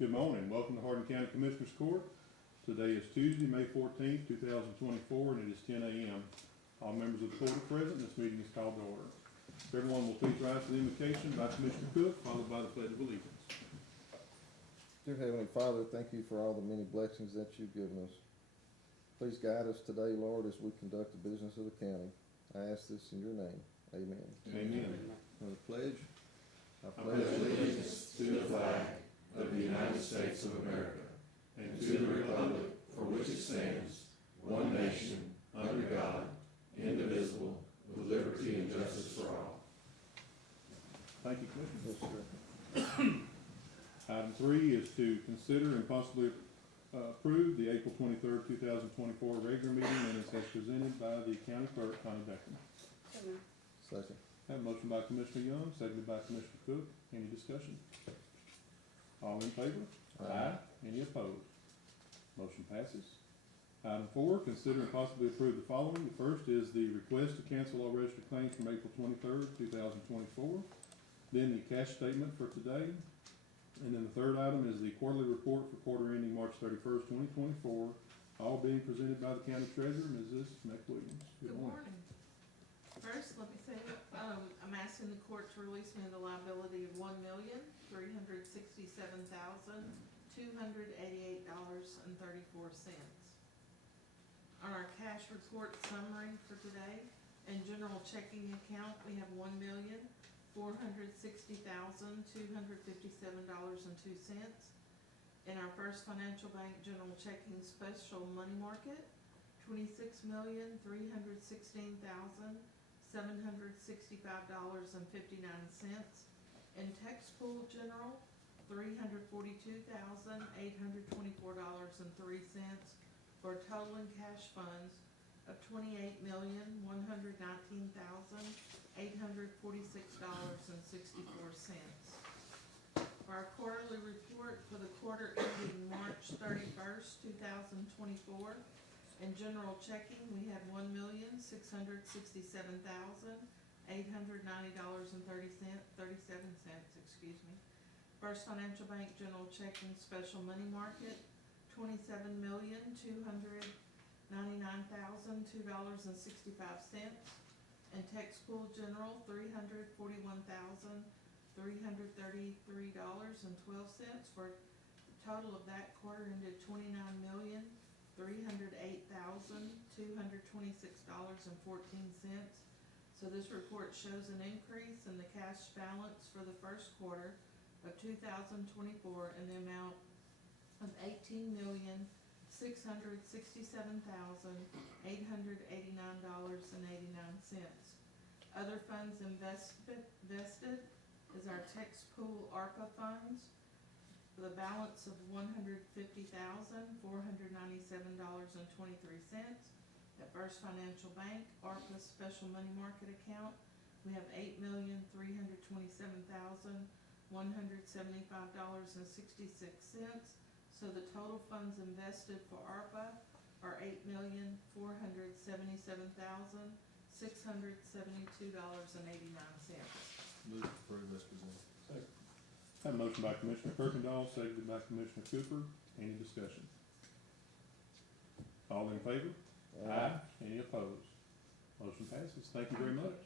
Good morning. Welcome to Hardin County Commissioners Court. Today is Tuesday, May 14th, 2024, and it is 10 a.m. All members of the court are present. This meeting is called to order. Everyone will please rise to the invocation by Commissioner Cook, followed by the Pledge of Allegiance. Dear Heavenly Father, thank you for all the many blessings that you've given us. Please guide us today, Lord, as we conduct the business of the county. I ask this in your name. Amen. Amen. And the pledge. I pledge allegiance to the flag of the United States of America and to the republic for which it stands, one nation, under God, indivisible, with liberty and justice for all. Thank you, Commissioner. Yes, sir. Item 3 is to consider and possibly approve the April 23rd, 2024 regular meeting minutes as presented by the County Clerk, Connie Beckman. Second. Have a motion by Commissioner Young, seconded by Commissioner Cook. Any discussion? All in favor? Aye. Any opposed? Motion passes. Item 4, consider and possibly approve the following. The first is the request to cancel all registered claims from April 23rd, 2024. Then the cash statement for today. And then the third item is the quarterly report for quarter ending March 31st, 2024, all being presented by the County Treasurer, Mrs. McWilliams. Good morning. First, let me say, I'm asking the court to release me of the liability of $1,367,288.34. On our cash report summary for today, in general checking account, we have $1,460,257.02. In our First Financial Bank general checking special money market, $26,316,765.59. In text pool general, $342,824.03, for a total in cash funds of $28,119,846.64. For our quarterly report for the quarter ending March 31st, 2024, in general checking, we had $1,667,890.37. First Financial Bank general checking special money market, $27,299,002.65. And text pool general, $341,333.12, for a total of that quarter ended $29,308,226.14. So this report shows an increase in the cash balance for the first quarter of 2024 in the amount of $18,667,889.89. Other funds vested is our text pool ARPA funds for the balance of $150,497.23. At First Financial Bank ARPA special money market account, we have $8,327,175.66. So the total funds invested for ARPA are $8,477,672.89. Move to approve as presented. Second. Have a motion by Commissioner Kirkendall, seconded by Commissioner Cooper. Any discussion? All in favor? Aye. Any opposed? Motion passes. Thank you very much.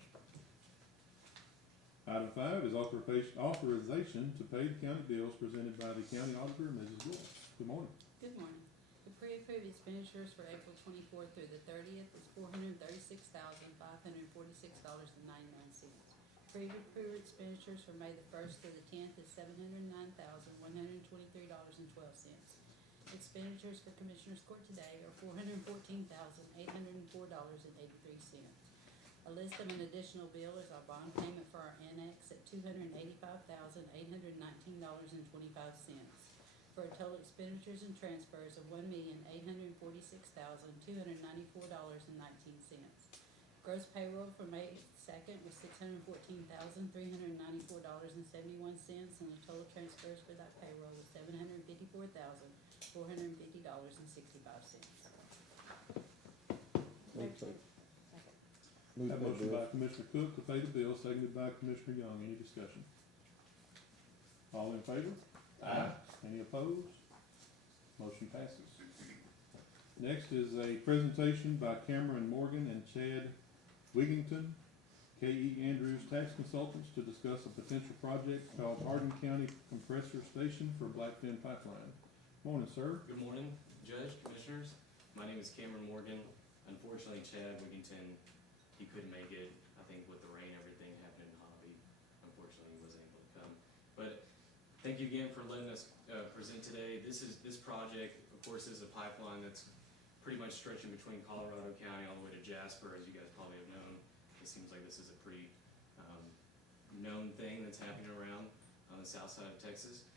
Item 5 is authorization to pay the county bills presented by the county auditor, Mrs. Willis. Good morning. Good morning. The pre-approved expenditures for April 24th through the 30th is $436,546.99. Pre-approved expenditures for May the 1st through the 10th is $709,123.12. Expenditures for Commissioners Court today are $414,804.83. A list of an additional bill is our bond payment for our annex at $285,819.25, for a total expenditures and transfers of $1,846,294.19. Gross payroll for May 2nd was $614,394.71, and the total transfers for that payroll was $754,450.65. Have a motion by Commissioner Cook to pay the bill, seconded by Commissioner Young. Any discussion? All in favor? Any opposed? Motion passes. Next is a presentation by Cameron Morgan and Chad Wigington, K.E. Andrews Tax Consultants, to discuss a potential project called Hardin County Compressor Station for Blackfin Pipeline. Morning, sir. Good morning, Judge, Commissioners. My name is Cameron Morgan. Unfortunately, Chad Wigington, he couldn't make it. I think with the rain, everything happened in Hobby. Unfortunately, he wasn't able to come. But thank you again for letting us present today. This project, of course, is a pipeline that's pretty much stretching between Colorado County all the way to Jasper, as you guys probably have known. It seems like this is a pretty known thing that's happening around on the south side of Texas.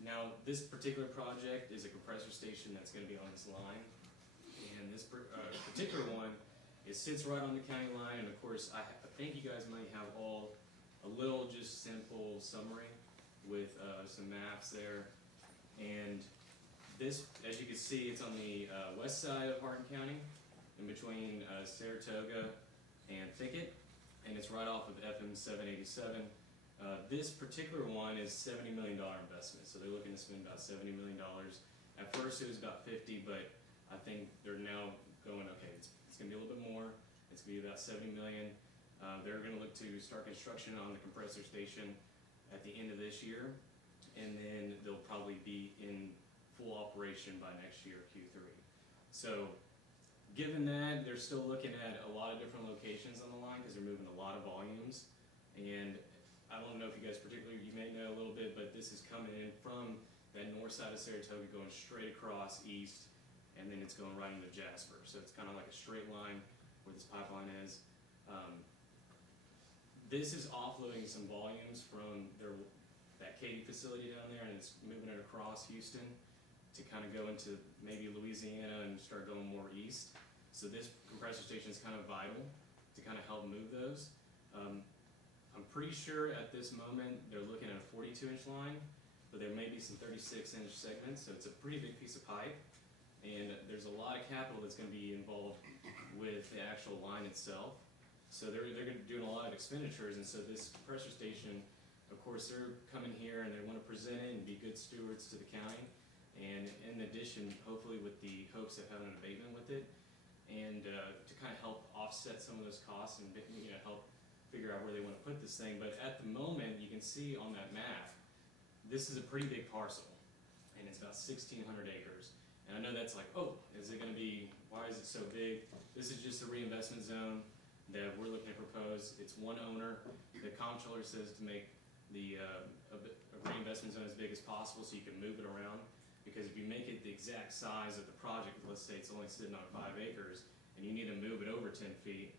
Now, this particular project is a compressor station that's going to be on this line, and this particular one, it sits right on the county line. And of course, I think you guys might have all a little just simple summary with some maps there. And this, as you can see, it's on the west side of Hardin County, in between Saratoga and Thicket, and it's right off of FM 787. This particular one is $70 million investment, so they're looking to spend about $70 million. At first it was about 50, but I think they're now going, okay, it's gonna be a little bit more. It's gonna be about 70 million. They're gonna look to start construction on the compressor station at the end of this year, and then they'll probably be in full operation by next year, Q3. So, given that, they're still looking at a lot of different locations on the line because they're moving a lot of volumes. And I don't know if you guys particularly, you may know a little bit, but this is coming in from that north side of Saratoga, going straight across east, and then it's going right into Jasper. So it's kind of like a straight line where this pipeline is. This is offloading some volumes from that Katy facility down there, and it's moving it across Houston to kind of go into maybe Louisiana and start going more east. So this compressor station is kind of vital to kind of help move those. I'm pretty sure at this moment they're looking at a 42-inch line, but there may be some 36-inch segments, so it's a pretty big piece of pipe. And there's a lot of capital that's going to be involved with the actual line itself. So they're doing a lot of expenditures, and so this compressor station, of course, they're coming here and they want to present it and be good stewards to the county. And in addition, hopefully with the hopes of having an abatement with it, and to kind of help offset some of those costs and help figure out where they want to put this thing. But at the moment, you can see on that map, this is a pretty big parcel, and it's about 1,600 acres. And I know that's like, oh, is it going to be, why is it so big? This is just a reinvestment zone that we're looking to propose. It's one owner. The comptroller says to make the a reinvestment zone as big as possible so you can move it around. Because if you make it the exact size of the project, let's say it's only sitting on 5 acres, and you need to move it over 10 feet,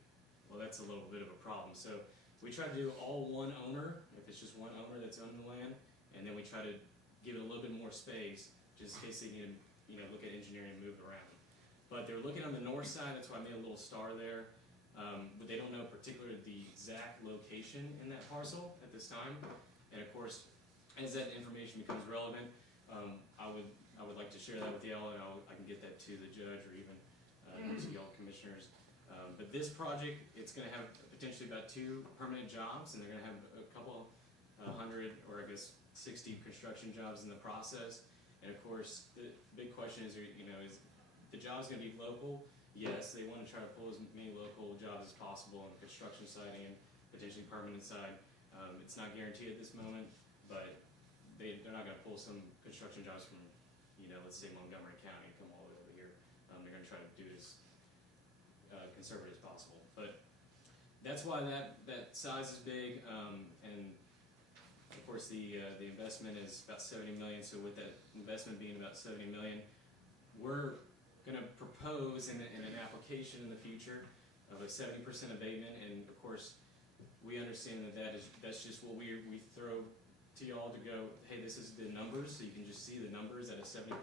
well, that's a little bit of a problem. So we try to do all one owner, if it's just one owner that's owning the land, and then we try to give it a little bit more space, just in case they need to look at engineering and move it around. But they're looking on the north side, that's why I made a little star there. But they don't know particularly the exact location in that parcel at this time. And of course, as that information becomes relevant, I would like to share that with y'all, and I can get that to the judge or even to y'all commissioners. But this project, it's going to have potentially about 2 permanent jobs, and they're going to have a couple 100 or I guess 60 construction jobs in the process. And of course, the big question is, is the job's going to be local? Yes, they want to try to pull as many local jobs as possible on the construction side and potentially permanent side. It's not guaranteed at this moment, but they're not going to pull some construction jobs from, let's say Montgomery County, come all the way over here. They're going to try to do it as conservative as possible. But that's why that size is big, and of course the investment is about $70 million. So with that investment being about $70 million, we're going to propose in an application in the future of a 70% abatement, and of course we understand that's just what we throw to y'all to go, hey, this is the numbers, so you can just see the numbers at a 70%.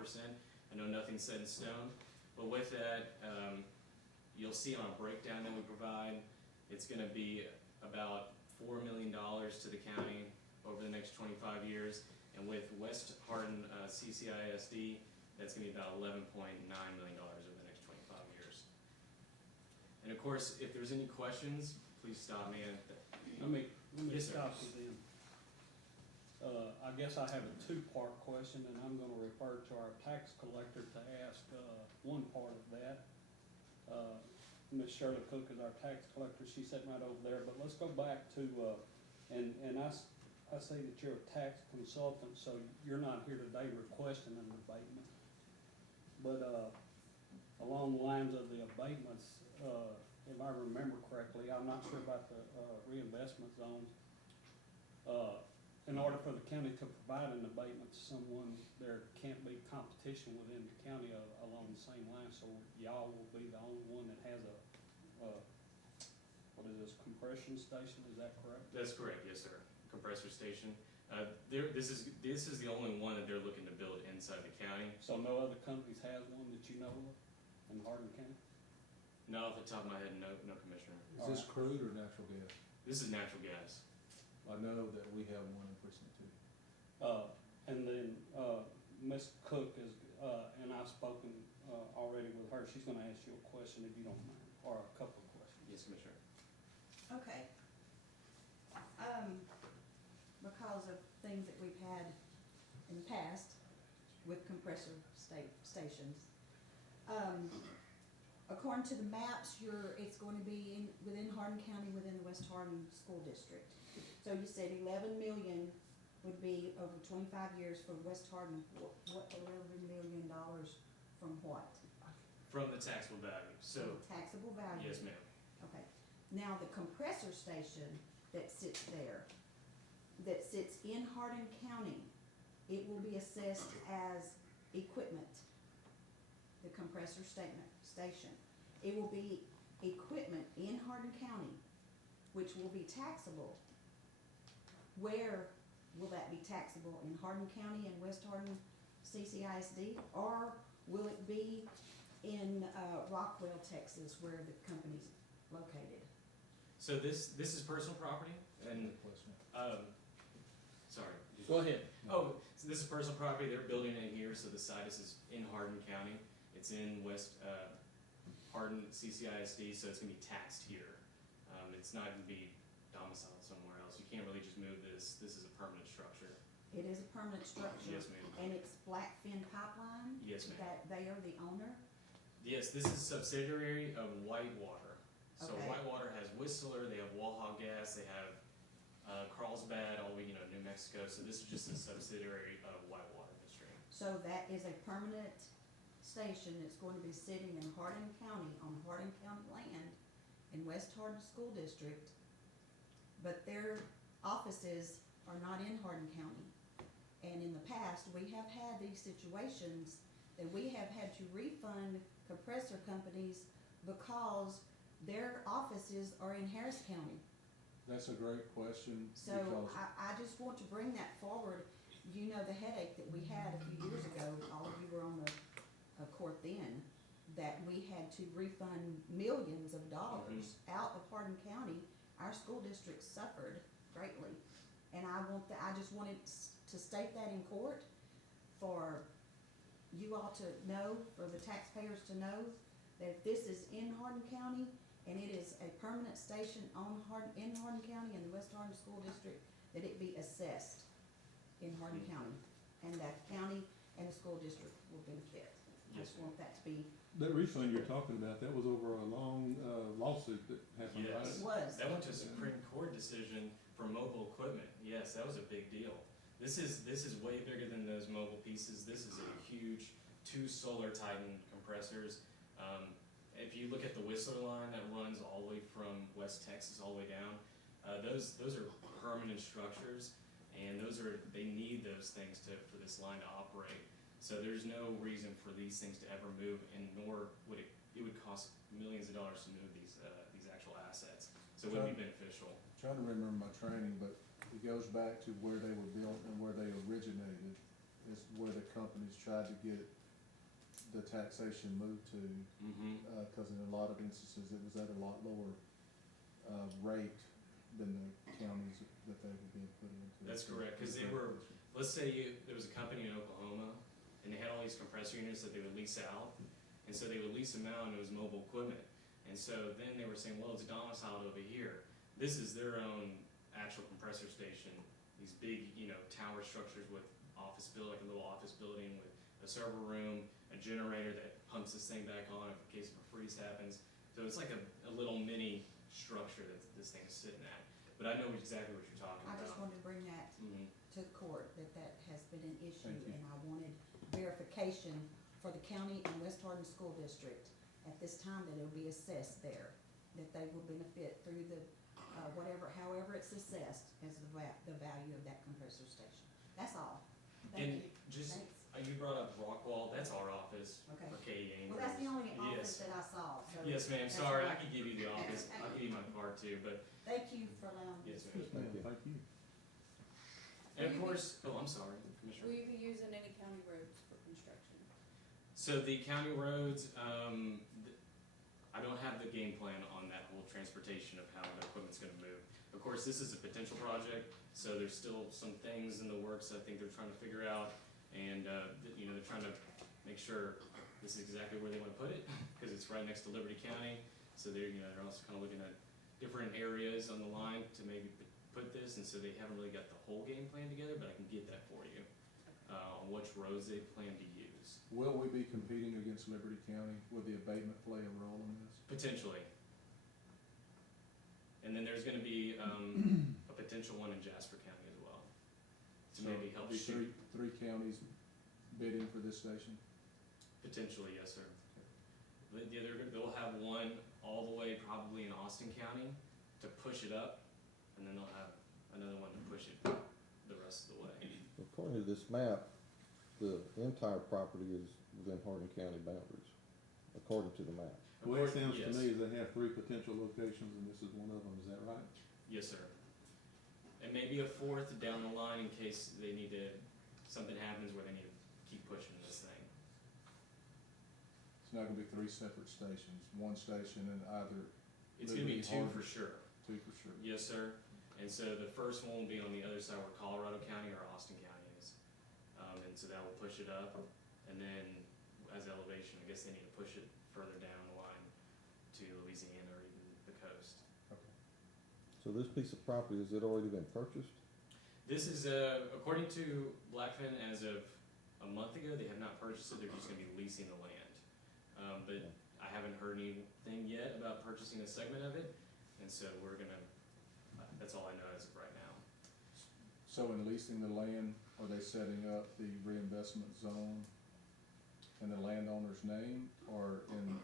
I know nothing's set in stone, but with that, you'll see on a breakdown that we provide, it's going to be about $4 million to the county over the next 25 years, and with West Hardin CCISD, that's going to be about $11.9 million over the next 25 years. And of course, if there's any questions, please stop me. Let me Yes, sir. stop you then. I guess I have a two-part question, and I'm gonna refer to our tax collector to ask, one part of that. Ms. Shirley Cook is our tax collector, she's sitting right over there, but let's go back to, I say that you're a tax consultant, so you're not here today requesting an abatement. But, along the lines of the abatements, if I remember correctly, I'm not sure about the, reinvestment zones. In order for the county to provide an abatement to someone, there can't be competition within the county along the same line, so y'all will be the only one that has a, what is this, compression station, is that correct? That's correct, yes, sir. Compressor station. This is the only one that they're looking to build inside the county. So no other companies has one that you know of in Hardin County? Not off the top of my head, no, Commissioner. Is this crude or natural gas? This is natural gas. I know that we have one in precinct 2. And then, Ms. Cook is, and I've spoken, already with her, she's gonna ask you a question if you don't mind, or a couple of questions. Yes, Commissioner. Okay. Because of things that we've had in the past with compressor stations, according to the maps, it's going to be within Hardin County, within the West Hardin School District. So you said 11 million would be over 25 years for West Hardin. What $11 million from what? From the taxable value, so, Taxable value? yes, ma'am. Okay. Now, the compressor station that sits there, that sits in Hardin County, it will be assessed as equipment, the compressor station. It will be equipment in Hardin County, which will be taxable. Where will that be taxable? In Hardin County and West Hardin CCISD? Or will it be in Rockwell, Texas, where the company's located? So this is personal property, and, sorry. Go ahead. Oh, so this is personal property, they're building it here, so the site is in Hardin County. It's in West, Hardin CCISD, so it's gonna be taxed here. It's not gonna be domiciled somewhere else. You can't really just move this. This is a permanent structure. It is a permanent structure? Yes, ma'am. And it's Blackfin Pipeline? Yes, ma'am. That they are the owner? Yes, this is a subsidiary of Whitewater. So Okay. Whitewater has Whistler, they have Waha Gas, they have Carlsbad, all the way, New Mexico. So this is just a subsidiary of Whitewater Midstream. So that is a permanent station that's going to be sitting in Hardin County, on Hardin County land, in West Hardin School District, but their offices are not in Hardin County. And in the past, we have had these situations that we have had to refund compressor companies because their offices are in Harris County. That's a great question. So I just want to bring that forward. You know the headache that we had a few years ago, all of you were on the court then, that we had to refund millions of dollars out of Hardin County. Our school district suffered greatly. And I just wanted to state that in court for you all to know, for the taxpayers to know, that this is in Hardin County, and it is a permanent station in Hardin County and the West Hardin School District, that it be assessed in Hardin County, and that the county and the school district will benefit. I Yes, just want that to be, That refund you're talking about, that was over a long lawsuit that happened, right? Yes. it was. That went to a Supreme Court decision for mobile equipment. Yes, that was a big deal. This is way bigger than those mobile pieces. This is a huge 2 Solar Titan compressors. If you look at the Whistler line that runs all the way from West Texas all the way down, those are permanent structures, and they need those things for this line to operate. So there's no reason for these things to ever move, and nor would it would cost millions of dollars to move these actual assets. So it would be beneficial. Trying to remember my training, but it goes back to where they were built and where they originated is where the companies tried to get the taxation moved to. Cause in a lot of instances, it was at a lot lower, rate than the counties that they were being put into. That's correct, cause let's say there was a company in Oklahoma, and they had all these compressor units that they would lease out, and so they would lease them out, and it was mobile equipment. And so then they were saying, well, it's domiciled over here. This is their own actual compressor station these big, you know, tower structures with like a little office building with a server room, a generator that pumps this thing back on in case a freeze happens. So it's like a little mini structure that this thing is sitting at. But I know exactly what you're talking I about. just wanted to bring that Mhm. to the court, that has been an issue, Thank you. and I wanted verification for the county and West Hardin School District at this time that it'll be assessed there, that they will benefit through the, however it's assessed as the value of that compressor station. That's all. And Thank you. just, Thanks. you brought up Rockwall, that's our office Okay. for Katie Andrews. Well, that's the only office Yes. that I saw, so. Yes, ma'am, that's sorry, all. I could give you the office, I'll give you my card too, but Thank you for allowing me. yes, to ma'am. Yes, ma'am, thank you. And of course, oh, I'm sorry, Commissioner. Will you be using any county roads for construction? So the county roads, I don't have the game plan on that whole transportation of how the equipment's gonna move. Of course, this is a potential project, so there's still some things in the works I think they're trying to figure out. And, you know, they're trying to make sure this is exactly where they wanna put it, cause it's right next to Liberty County. So they're, you know, they're also kinda looking at different areas on the line to maybe put this, and so they haven't really got the whole game plan together, but I can get that for you, on which roads they plan to use. Will we be competing against Liberty County? Will the abatement play a role in this? Potentially. And then there's gonna be, a potential one in Jasper County as well, to So maybe help be shoot. three counties bidding for this station? Potentially, yes, sir. They'll have one all the way probably in Austin County to push it up, and then they'll have another one to push it the rest of the way. According to this map, the entire property is within Hardin County boundaries, according to the map. The way it sounds to Yes. me is they have 3 potential locations and this is one of them, is that right? Yes, sir. And maybe a fourth down the line in case they need to, something happens where they need to keep pushing this thing. It's not gonna be 3 separate stations, one station in either, It's gonna be Liberty, 2 Hardin. for sure. 2 for sure. Yes, sir. And so the first one will be on the other side where Colorado County or Austin County is. And so that will push it up, and then as elevation, I guess they need to push it further down the line to Louisiana or even the coast. Okay. So this piece of property, has it already been purchased? This is, according to Blackfin, as of a month ago, they have not purchased it, they're just gonna be leasing the land. But I haven't heard anything yet about purchasing a segment of it, and so we're gonna, that's all I know as of right now. So in leasing the land, are they setting up the reinvestment zone in the landowner's name or in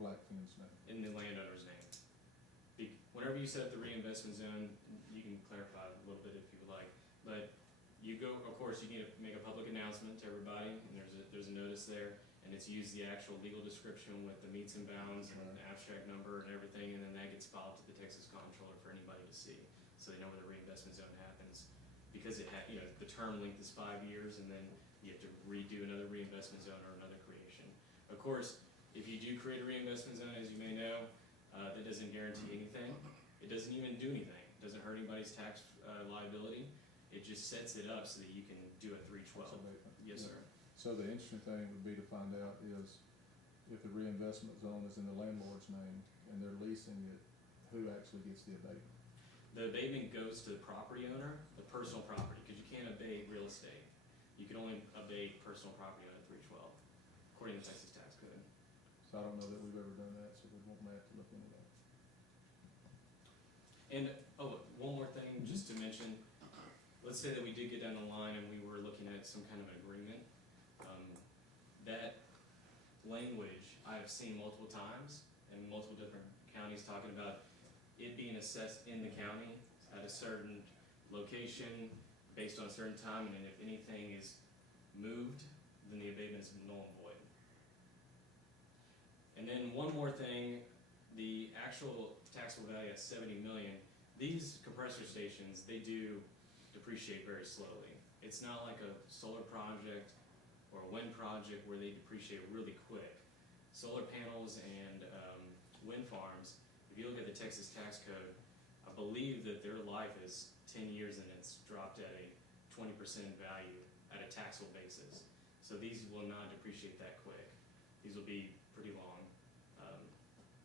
Blackfin's name? In the landowner's name. Whenever you set up the reinvestment zone, you can clarify a little bit if you would like, but you go, of course, you need to make a public announcement to everybody, and there's a notice there, and it's use the actual legal description with the meets and bounds and the abstract number and everything, and then that gets filed to the Texas Comptroller for anybody to see, so they know where the reinvestment zone happens. Because you know, the term length is 5 years, and then you have to redo another reinvestment zone or another creation. Of course, if you do create a reinvestment zone, as you may know, that doesn't guarantee anything. It doesn't even do anything. It doesn't hurt anybody's tax liability. It just sets it up so that you can do a 312. Abatement. Yes, Yeah. sir. So the interesting thing would be to find out is if the reinvestment zone is in the landlord's name and they're leasing it, who actually gets the abatement? The abatement goes to the property owner, the personal property, because you can't abate real estate. You can only abate personal property under 312, according to the Texas tax code. So I don't know that we've ever done that, so we won't have to look into that. And, oh, one more thing, just to mention, let's say that we did get down the line and we were looking at some kind of an agreement. That language I have seen multiple times in multiple different counties talking about it being assessed in the county at a certain location based on a certain time, and then if anything is moved, then the abatement is null and void. And then one more thing, the actual taxable value at 70 million, these compressor stations, they do depreciate very slowly. It's not like a solar project or a wind project where they depreciate really quick. Solar panels and wind farms, if you look at the Texas tax code, I believe that their life is 10 years and it's dropped at a 20% value at a taxable basis. So these will not depreciate that quick. These will be pretty long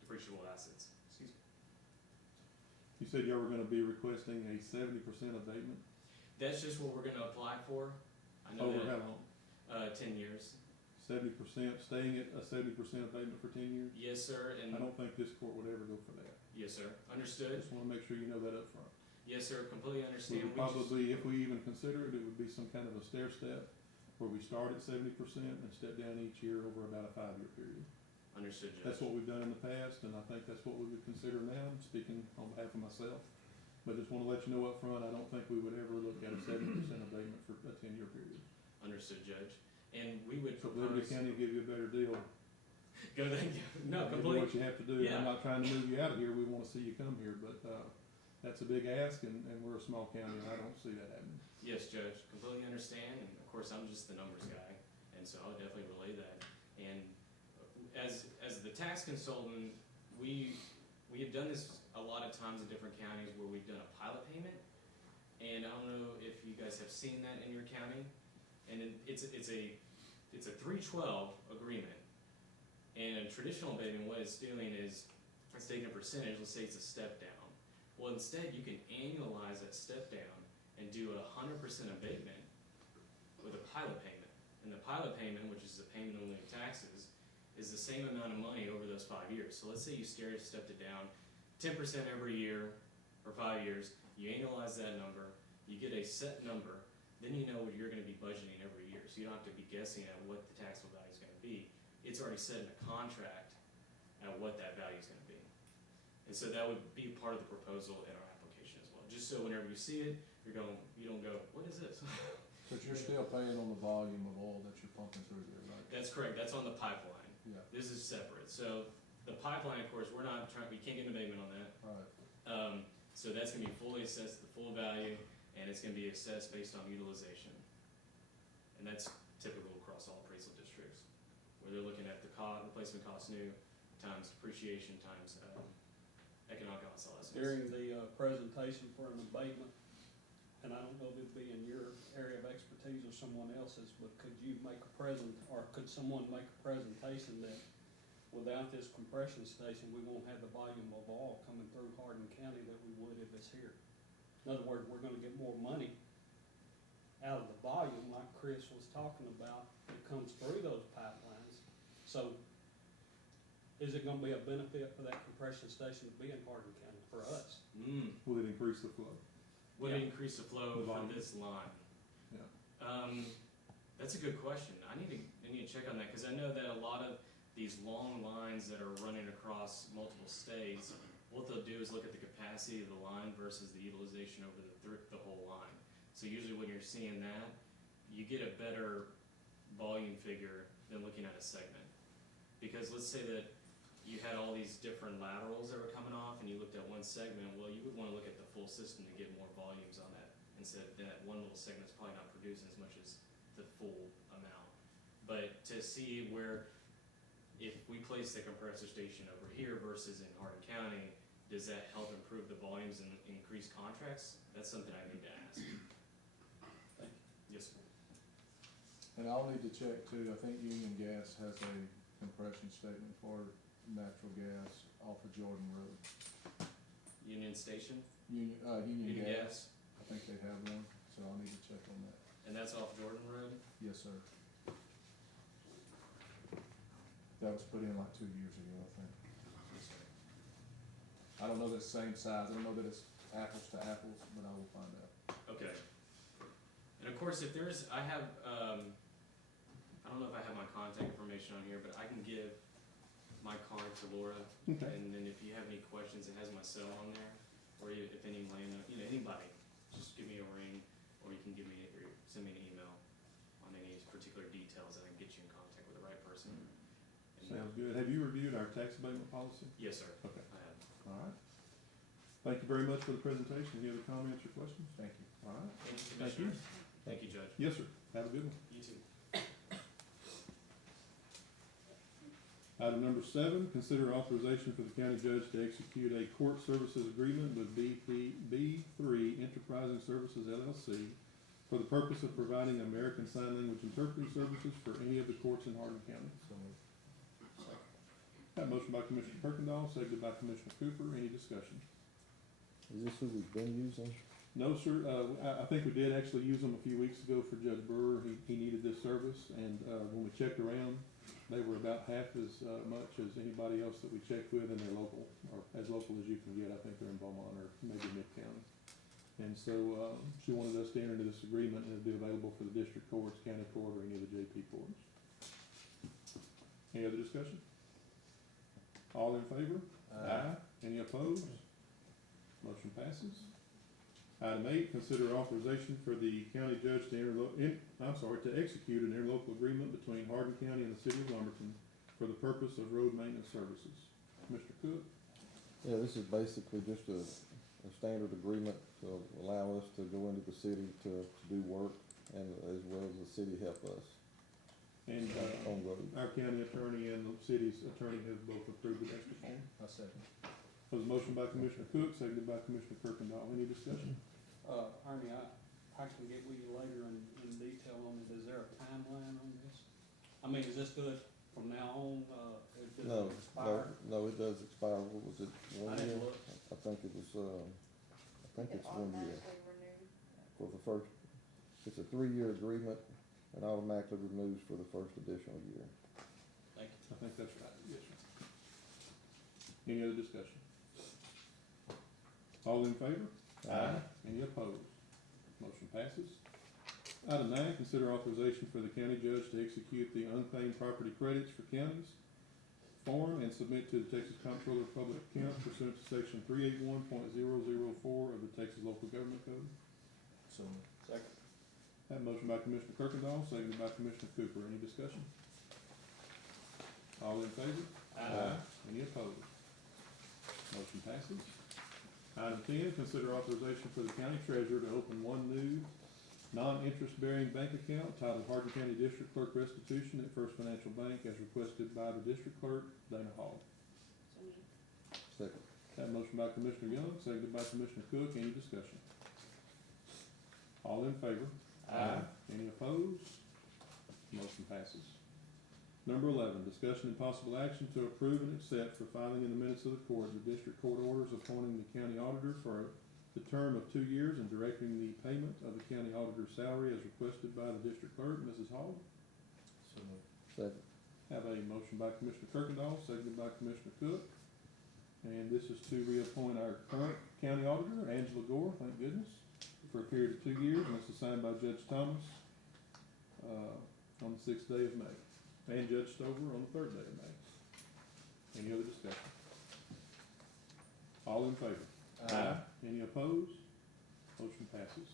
depreciable assets. Excuse me. You said y'all were gonna be requesting a 70% abatement? That's just what we're gonna apply for. I know Over that, how long? 10 years. 70%, staying at a 70% abatement for 10 years? Yes, sir, and, I don't think this court would ever go for that. yes, sir, I understood. just wanna make sure you know that up front. Yes, sir, completely We understand. would probably, if we even consider it, it would be some kind of a stair step where we start at 70% and step down each year over about a 5-year period. Understood, Judge. That's what we've done in the past, and I think that's what we would consider now, I'm speaking on behalf of myself. But just wanna let you know up front, I don't think we would ever look at a 70% abatement for a 10-year period. Understood, Judge. And we would So if Liberty propose. County will give you a better deal. Go thank you. No, Give you completely. what you have to do. Yeah. I'm not trying to move you out of here, we wanna see you come here, but, that's a big ask, and we're a small county, and I don't see that happening. Yes, Judge, completely understand, and of course, I'm just the numbers guy, and so I would definitely relay that. And as the tax consultant, we have done this a lot of times in different counties where we've done a pilot payment, and I don't know if you guys have seen that in your county, and it's a 312 agreement, and a traditional abatement, what it's doing is, it's taking a percentage, let's say it's a step down. Well, instead, you can annualize that step down and do a 100% abatement with a pilot payment. And the pilot payment, which is a payment only of taxes, is the same amount of money over those 5 years. So let's say you stepped it down 10% every year for 5 years, you annualize that number, you get a set number, then you know what you're gonna be budgeting every year. So you don't have to be guessing at what the taxable value is gonna be. It's already set in a contract at what that value is gonna be. And so that would be part of the proposal in our application as well. Just so whenever you see it, you don't go, what is this? But you're still paying on the volume of oil that you're pumping through there, right? That's correct, that's on the pipeline. Yeah, This is separate. So the pipeline, of course, we can't get an abatement on that. right. So that's gonna be fully assessed, the full value, and it's gonna be assessed based on utilization. And that's typical across all appraisal districts, where they're looking at the replacement cost new times depreciation times, economic obsolescence. During the presentation for an abatement, and I don't know if it'd be in your area of expertise or someone else's, but could you make a could someone make a presentation that without this compression station, we won't have the volume of oil coming through Hardin County that we would if it's here? In other words, we're gonna get more money out of the volume, like Chris was talking about, that comes through those pipelines. So is it gonna be a benefit for that compression station to be in Hardin County for us? Will it increase the flow? Would Yeah. it increase the flow The for volume. this line? Yeah. That's a good question. I need to check on that, because I know that a lot of these long lines that are running across multiple states, what they'll do is look at the capacity of the line versus the utilization over the whole line. So usually when you're seeing that, you get a better volume figure than looking at a segment. Because let's say that you had all these different laterals that were coming off and you looked at one segment, well, you would wanna look at the full system to get more volumes on that. Instead, that one little segment's probably not producing as much as the full amount. But to see where, if we place the compressor station over here versus in Hardin County, does that help improve the volumes and increase contracts? That's something I need to ask. Thank Yes, sir. And I'll need to check too, I think Union Gas has a compression statement for natural gas off of Jordan Road. Union Station, Union Union Gas, Gas, I think they have one, so I'll need to check on that. and that's off Jordan Road? Yes, sir. That was put in like 2 years ago, I think. Yes, sir. I don't know that it's the same size, I don't know that it's apples to apples, but I will find out. Okay. And of course, if there's, I don't know if I have my contact information on here, but I can give my card to Laura. Okay. And then if you have any questions, it has my cell on there, or if any anybody, just give me a ring, or you can give me, or send me an email on any particular details, and I can get you in contact with the right person. And, Sounds good. Have you reviewed our tax abatement policy? yes, sir. Okay. I have. All right. Thank you very much for the presentation. Any other comments or questions? Thank you. All right. Thank you, Thank you. Commissioner. Thank you, Judge. Yes, sir. Have a good one. You too. Item number 7, consider authorization for the county judge to execute a court services agreement with B3 Enterprising Services LLC for the purpose of providing American Sign Language interpreting services for any of the courts in Hardin County. So moved. Got a motion by Commissioner Kirkendall, seconded by Commissioner Cooper. Any discussion? Is this who we've been using? No, sir, I think we did actually use them a few weeks ago for Judge Brewer. He needed this service, and, when we checked around, they were about half as, much as anybody else that we checked with, and they're local, or as local as you can get. I think they're in Beaumont or maybe Mid-County. And so, she wanted us to enter into this agreement, and it'd be available for the district courts, county court, or any of the JP courts. Any other discussion? All in favor? Aye. Any opposed? Motion passes. Item 8, consider authorization for the county judge to to execute an interlocal agreement between Hardin County and the city of Lumberton for the purpose of road maintenance services. Mr. Cook? Yeah, this is basically just a standard agreement to allow us to go into the city to do work, and as well as the city help us And, on road. our county attorney and the city's attorney have both approved the extra form. I second. Was a motion by Commissioner Cook, seconded by Commissioner Kirkendall. Any discussion? Ernie, I can get with you later in detail on it. Is there a timeline on this? I mean, is this good from now on, does No, it expire? no, it does expire. What was it, I 1 didn't year? look. I think it was, it's 1 year. For the first, it's a 3-year agreement and automatically renews for the first additional year. Thank you. I think that's right, yes, sir. Any other discussion? All in favor? Aye. Any opposed? Motion passes. Item 9, consider authorization for the county judge to execute the unclaimed property credits for counties form and submit to the Texas Comptroller of Public Accounts pursuant to section 381.004 of the Texas Local Government Code. So, Second. Have a motion by Commissioner Kirkendall, seconded by Commissioner Cooper. Any discussion? All in favor? Aye. Any opposed? Motion passes. Item 10, consider authorization for the county treasurer to open one new non-interest bearing bank account titled Hardin County District Clerk Restitution at First Financial Bank as requested by the district clerk, Dana Hall. So moved. Second. Have a motion by Commissioner Young, seconded by Commissioner Cook. Any discussion? All in favor? Aye. Any opposed? Motion passes. Number 11, discussion and possible action to approve and accept for filing in the minutes of the court, the district court orders appointing the county auditor for the term of 2 years and directing the payment of the county auditor's salary as requested by the district clerk, Mrs. Hall. so moved. Second. Have a motion by Commissioner Kirkendall, seconded by Commissioner Cook. And this is to reappoint our current county auditor, Angela Gore, thank goodness, for a period of 2 years, and this is signed by Judge Thomas, on the 6th day of May, and Judge Stover on the 3rd day of May. Any other discussion? All in favor? Aye. Any opposed? Motion passes.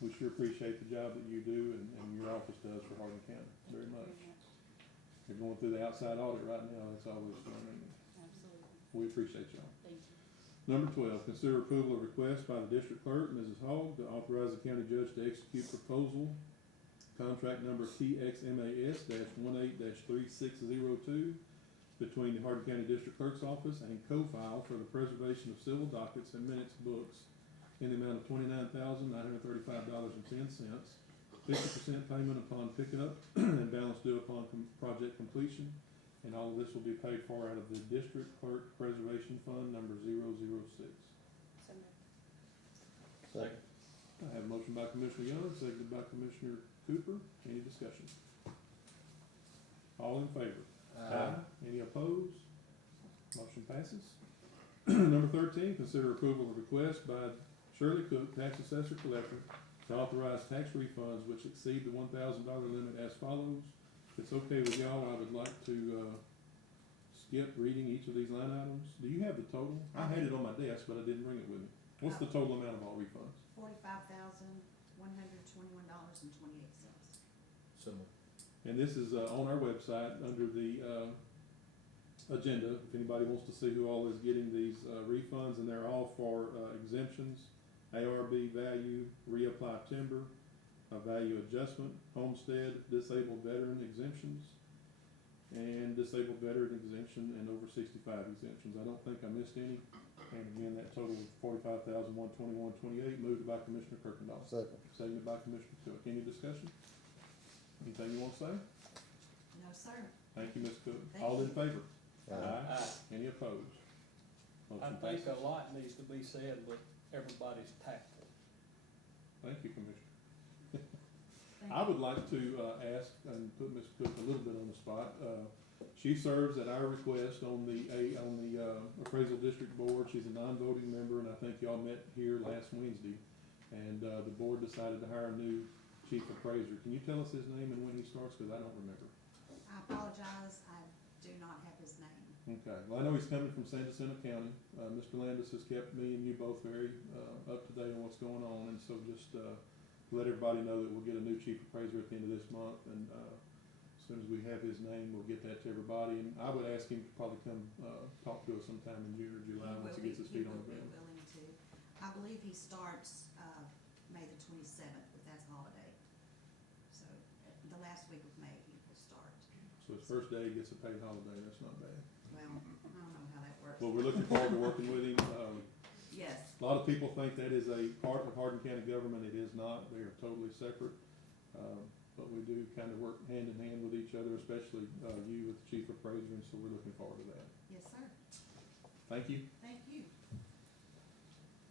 We sure appreciate the job that you do and your office does for Hardin County, very much. You're going through the outside audit right now, it's always fun, and Absolutely. we appreciate y'all. Thank you. Number 12, consider approval of request by the district clerk, Mrs. Hogg, to authorize the county judge to execute proposal, contract number TXMAS-18-3602, between the Hardin County District Clerk's Office and co-file for the preservation of civil dockets and minutes books in the amount of $29,935.10, 50% payment upon pickup and balance due upon project completion. And all of this will be paid for out of the District Clerk Preservation Fund number 006. So moved. Second. I have a motion by Commissioner Young, seconded by Commissioner Cooper. Any discussion? All in favor? Any opposed? Motion passes. Number 13, consider approval of request by Shirley Cook, tax assessor collector, to authorize tax refunds which exceed the $1,000 limit as follows. If it's okay with y'all, I would like to skip reading each of these line items. Do you have the total? I had it on my desk, but I didn't bring it with me. What's the total amount of all refunds? $45,121.28. So moved. And this is on our website under the agenda, if anybody wants to see who all is getting these refunds, and they're all for exemptions, ARB value, reapply timber, value adjustment, homestead, disabled veteran exemptions, and disabled veteran exemption, and over 65 exemptions. I don't think I missed any. And again, that total is $45,121.28, moved by Commissioner Kirkendall. Second. Seconded by Commissioner Cook. Any discussion? Anything you want to say? No, sir. Thank you, Ms. Cook. Thank All in you. favor? Aye. Any opposed? I Motion think passes. a lot needs to be said, but everybody's tactful. Thank you, Commissioner. Thank I you. would like to, ask and put Ms. Cook a little bit on the spot. She serves at our request on the appraisal district board. She's a non-voting member, and I think y'all met here last Wednesday. And, the board decided to hire a new chief appraiser. Can you tell us his name and when he starts? Cause I don't remember. I apologize, I do not have his name. Okay, well, I know he's coming from San Jacinto County. Mr. Landis has kept me and you both very, up to date on what's going on, and so just, to let everybody know that we'll get a new chief appraiser at the end of this month, and, as soon as we have his name, we'll get that to everybody, and I would ask him to probably come, talk to us sometime in June or July once he gets his feet on the ground. He will be willing to. I believe he starts, May the 27th, but that's a holiday. So, the last week of May, he will start. So his first day he gets a paid holiday, that's not bad. Well, I don't know how that works. Well, we're looking forward to working with him. Yes, A lot of people think that is a part of Hardin County government. It is not. They are totally separate. But we do kind of work hand in hand with each other, especially, you with the chief appraiser, and so we're looking forward to that. yes, sir. Thank you. Thank you.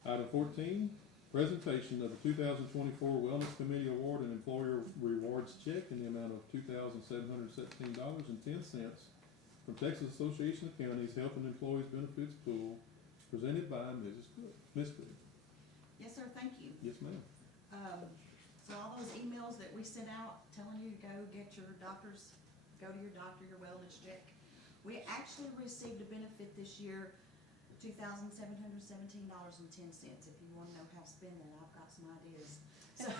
Item 14, presentation of the 2024 Wellness Committee Award and Employer Rewards Check in the amount of $2,717.10 from Texas Association of Counties Health and Employees Benefits Pool, presented by Mrs. Cook. Ms. Cook. Yes, sir, thank you. Yes, ma'am. So all those emails that we sent out telling you to go get your doctor's, go to your doctor, your wellness check, we actually received a benefit this year, $2,717.10. If you wanna know how to spend that, I've got some ideas. So,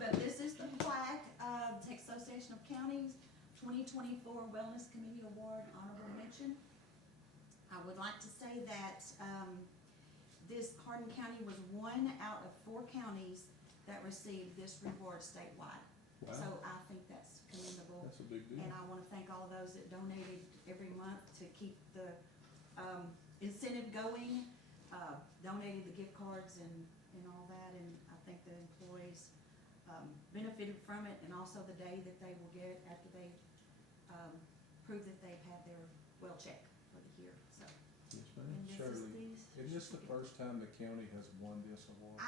but this is the plaque of Texas Association of Counties 2024 Wellness Committee Award Honorable Mention. I would like to say that, this Hardin County was one out of 4 counties that received this reward statewide. So Wow, I think that's commendable. that's a big deal. And I wanna thank all of those that donated every month to keep the, incentive going, donated the gift cards and all that, and I think the employees, benefited from it, and also the day that they will get after they, prove that they've had their well check for the year, so. Yes, ma'am. And this is Shirley, these. Isn't this the first time the county has won this award?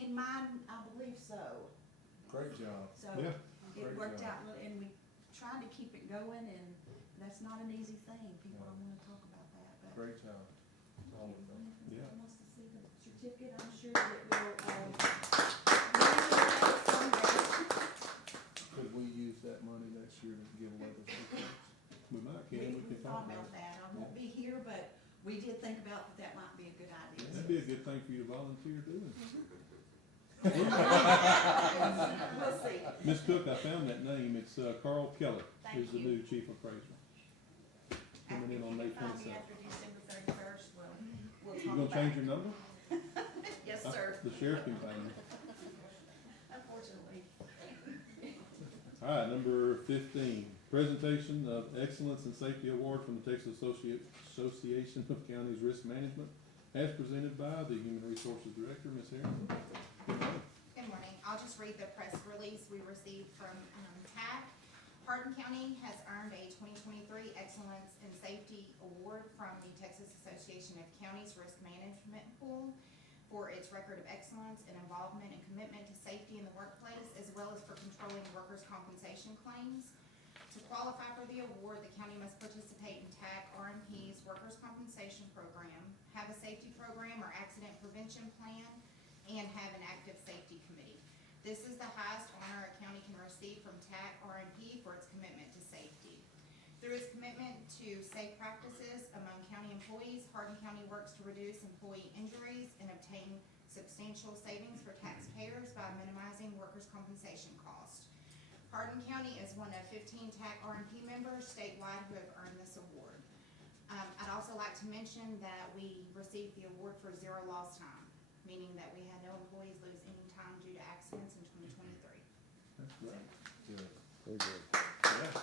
In mine, I believe so. Great job. So Yeah, it Great worked job. out, and we tried to keep it going, and that's not an easy thing. People No. don't wanna talk about that, but. Great job. All of them. Yeah. If wants to see the certificate, I'm sure that will, Could we use that money next year to give away the certificates? we might, Ken, we we can thought talk about about it. that. I won't be here, but we did think about that might be a good idea. That'd be a good thing for you to volunteer doing. We'll see. Ms. Cook, I found that name. It's, Carl Keller Thank is the you. new chief appraiser. Coming in on May After you can find me 27th. after December 31st, we'll You talk gonna about change it. your number? Yes, sir. The sheriff can find you. Unfortunately. All right, number 15, presentation of Excellence and Safety Award from the Texas Association of Counties Risk Management, as presented by the Human Resources Director, Ms. Harrington. Good morning. I'll just read the press release we received from TAC. Hardin County has earned a 2023 Excellence in Safety Award from the Texas Association of Counties Risk Management Pool for its record of excellence and involvement and commitment to safety in the workplace, as well as for controlling workers' compensation claims. To qualify for the award, the county must participate in TAC RMP's workers' compensation program, have a safety program or accident prevention plan, and have an active safety committee. This is the highest honor a county can receive from TAC RMP for its commitment to safety. Through its commitment to safe practices among county employees, Hardin County works to reduce employee injuries and obtain substantial savings for taxpayers by minimizing workers' compensation costs. Hardin County is one of 15 TAC RMP members statewide who have earned this award. I'd also like to mention that we received the award for zero lost time, meaning that we had no employees lose any time due to accidents in 2023. That's great. Good. Very good. Yeah.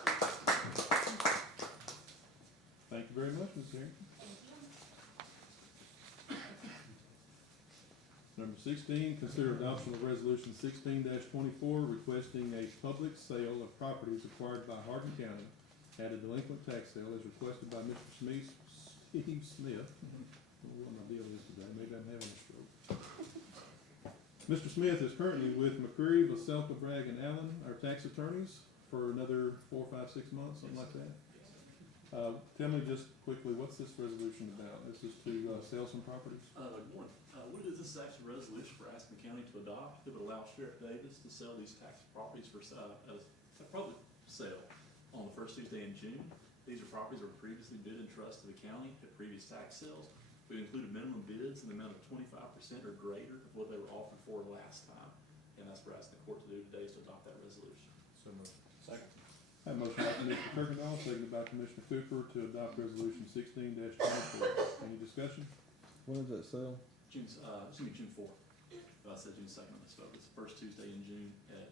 Thank you very much, Ms. Harrington. Number 16, consider adoption of resolution 16-24, requesting a public sale of properties acquired by Hardin County at a delinquent tax sale as requested by Mr. Steve Smith. I don't know what my deal is today, maybe I'm having a stroke. Mr. Smith is currently with McCreary, Vaselka, Bragg, and Allen, our tax attorneys, for another 4, 5, 6 months, something like that. Tell me just quickly, what's this resolution about? This is to sell some properties? Good morning. What it is, this is actually a resolution for asking the county to adopt that would allow Sheriff Davis to sell these tax properties for a public sale on the first Tuesday in June. These are properties that were previously bid and trust to the county at previous tax sales. We've included minimum bids in the amount of 25% or greater of what they were offered for last time. And that's what we're asking the court to do today, is to adopt that resolution. So moved. Second. I have a motion by Commissioner Kirkendall, seconded by Commissioner Cooper to adopt resolution 16-24. Any discussion? When does that sell? It's gonna be June 4th. I said June 2nd, I misspoke. It's the first Tuesday in June at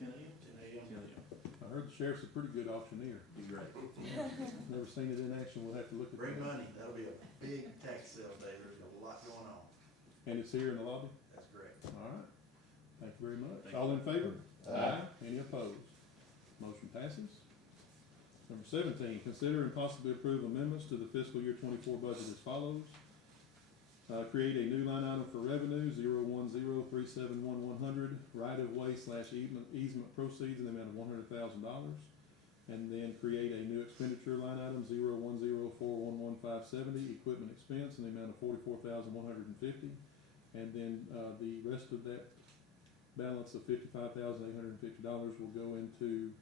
10 a.m. 10 a.m. I heard the sheriff's a pretty good auctioneer. Be great. Never seen it in action, we'll have to look at that. Bring money, that'll be a big tax sale day, there's a lot going on. And it's here in the lobby? That's correct. All right. Thank you very much. Thank All in favor? Aye. Any opposed? Motion passes. Number 17, consider and possibly approve amendments to the fiscal year 24 budget as follows. Create a new line item for revenue, 010371100, right-of-way / easement proceeds in the amount of $100,000. And then create a new expenditure line item, 010411570, equipment expense in the amount of $44,150. And then the rest of that balance of $55,850 will go into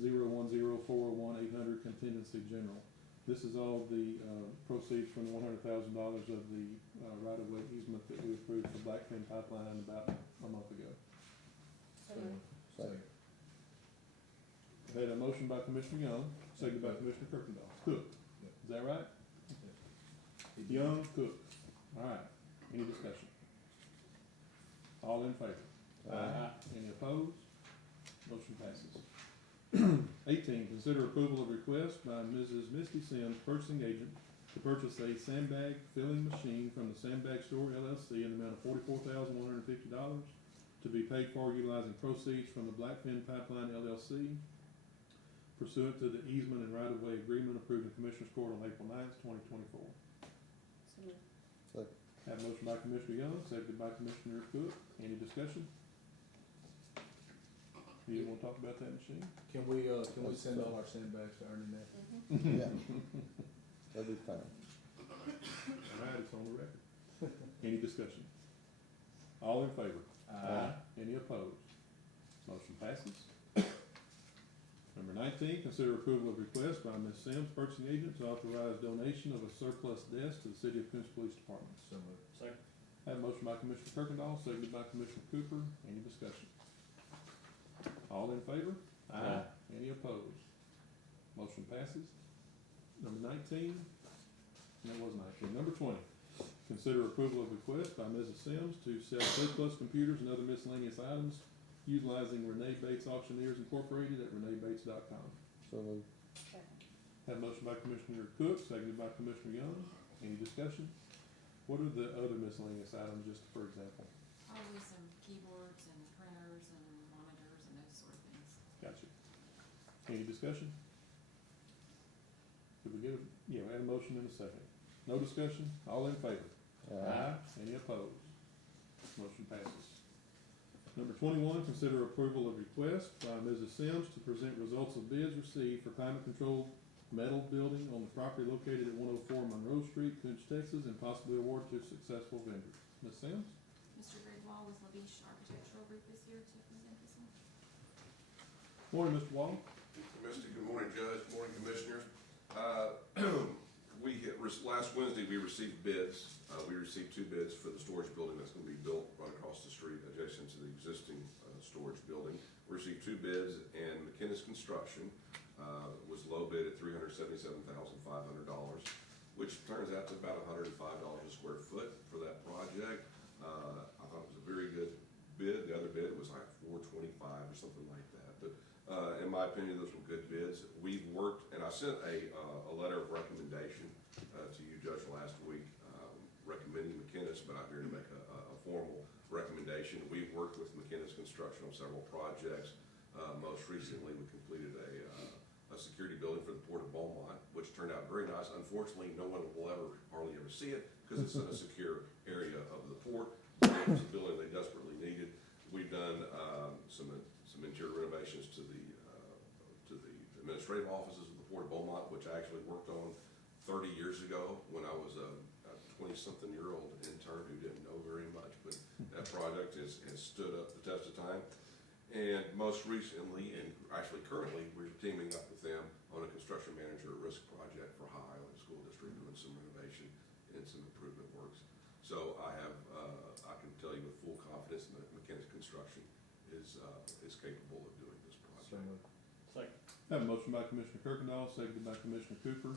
010401800 contingency general. This is all the proceeds from the $100,000 of the right-of-way easement that we approved for Blackfin Pipeline about a month ago. So moved. Second. I had a motion by Commissioner Young, seconded by Commissioner Kirkendall. Cook, is that right? Young, Cook. All right. Any discussion? All in favor? Aye. Any opposed? Motion passes. 18, consider approval of request by Mrs. Misty Sims, purchasing agent, to purchase a sandbag filling machine from the Sandbag Store LLC in the amount of $44,150 to be paid for utilizing proceeds from the Blackfin Pipeline LLC pursuant to the easement and right-of-way agreement approved in Commissioners Court on April 9th, 2024. So moved. Second. Have a motion by Commissioner Young, seconded by Commissioner Cook. Any discussion? You want to talk about that machine? Can we send all our sandbags to Ernie next? Mm-hmm. Yeah. That'd be fine. All right, it's on the record. Any discussion? All in favor? Aye. Any opposed? Motion passes. Number 19, consider approval of request by Ms. Sims, purchasing agent, to authorize donation of a surplus desk to the City of Coons Police Department. So moved. Second. I have a motion by Commissioner Kirkendall, seconded by Commissioner Cooper. Any discussion? All in favor? Aye. Any opposed? Motion passes. Number 19, that was 19. Number 20, consider approval of request by Mrs. Sims to sell surplus computers and other miscellaneous items utilizing Renee Bates Auctioneers Incorporated at reneebates.com. So moved. Second. Have a motion by Commissioner Cook, seconded by Commissioner Young. Any discussion? What are the other miscellaneous items, just for example? Probably some keyboards and printers and monitors and those sort of things. Gotcha. Any discussion? Did we get a, yeah, we had a motion and a second. No discussion? All in favor? Any opposed? Motion passes. Number 21, consider approval of request by Mrs. Sims to present results of bids received for climate control metal building on the property located at 104 Monroe Street, Cooch, Texas, and possibly award to successful vendors. Ms. Sims? Mr. Greg Wall with Labiche Architectural Group is here to present this one. Morning, Mr. Wall. Mr. Good morning, Judge. Good morning, Commissioners. Last Wednesday, we received bids. We received 2 bids for the storage building that's going to be built right across the street adjacent to the existing storage building. We received 2 bids, and McKinnis Construction was low bid at $377,500, which turns out to about $105 a square foot for that project. I thought it was a very good bid. The other bid was like $425 or something like that. But in my opinion, those were good bids. We've worked, and I sent a letter of recommendation to you, Judge, last week, recommending McKinnis, but I'm here to make a formal recommendation. We've worked with McKinnis Construction on several projects. Most recently, we completed a security building for the Port of Beaumont, which turned out very nice. Unfortunately, no one will hardly ever see it because it's in a secure area of the port. It was a building they desperately needed. done, some interior renovations to the administrative offices of the Port of Beaumont, which I actually worked on 30 years ago when I was a 20-something-year-old intern who didn't know very much, but that project has stood up the test of time. And most recently, and actually currently, we're teaming up with them on a construction manager risk project for High Island School District, doing some renovation and some improvement works. So I can tell you with full confidence that McKenna's Construction is capable of doing this project. Second. I have a motion by Commissioner Kirkendall, seconded by Commissioner Cooper.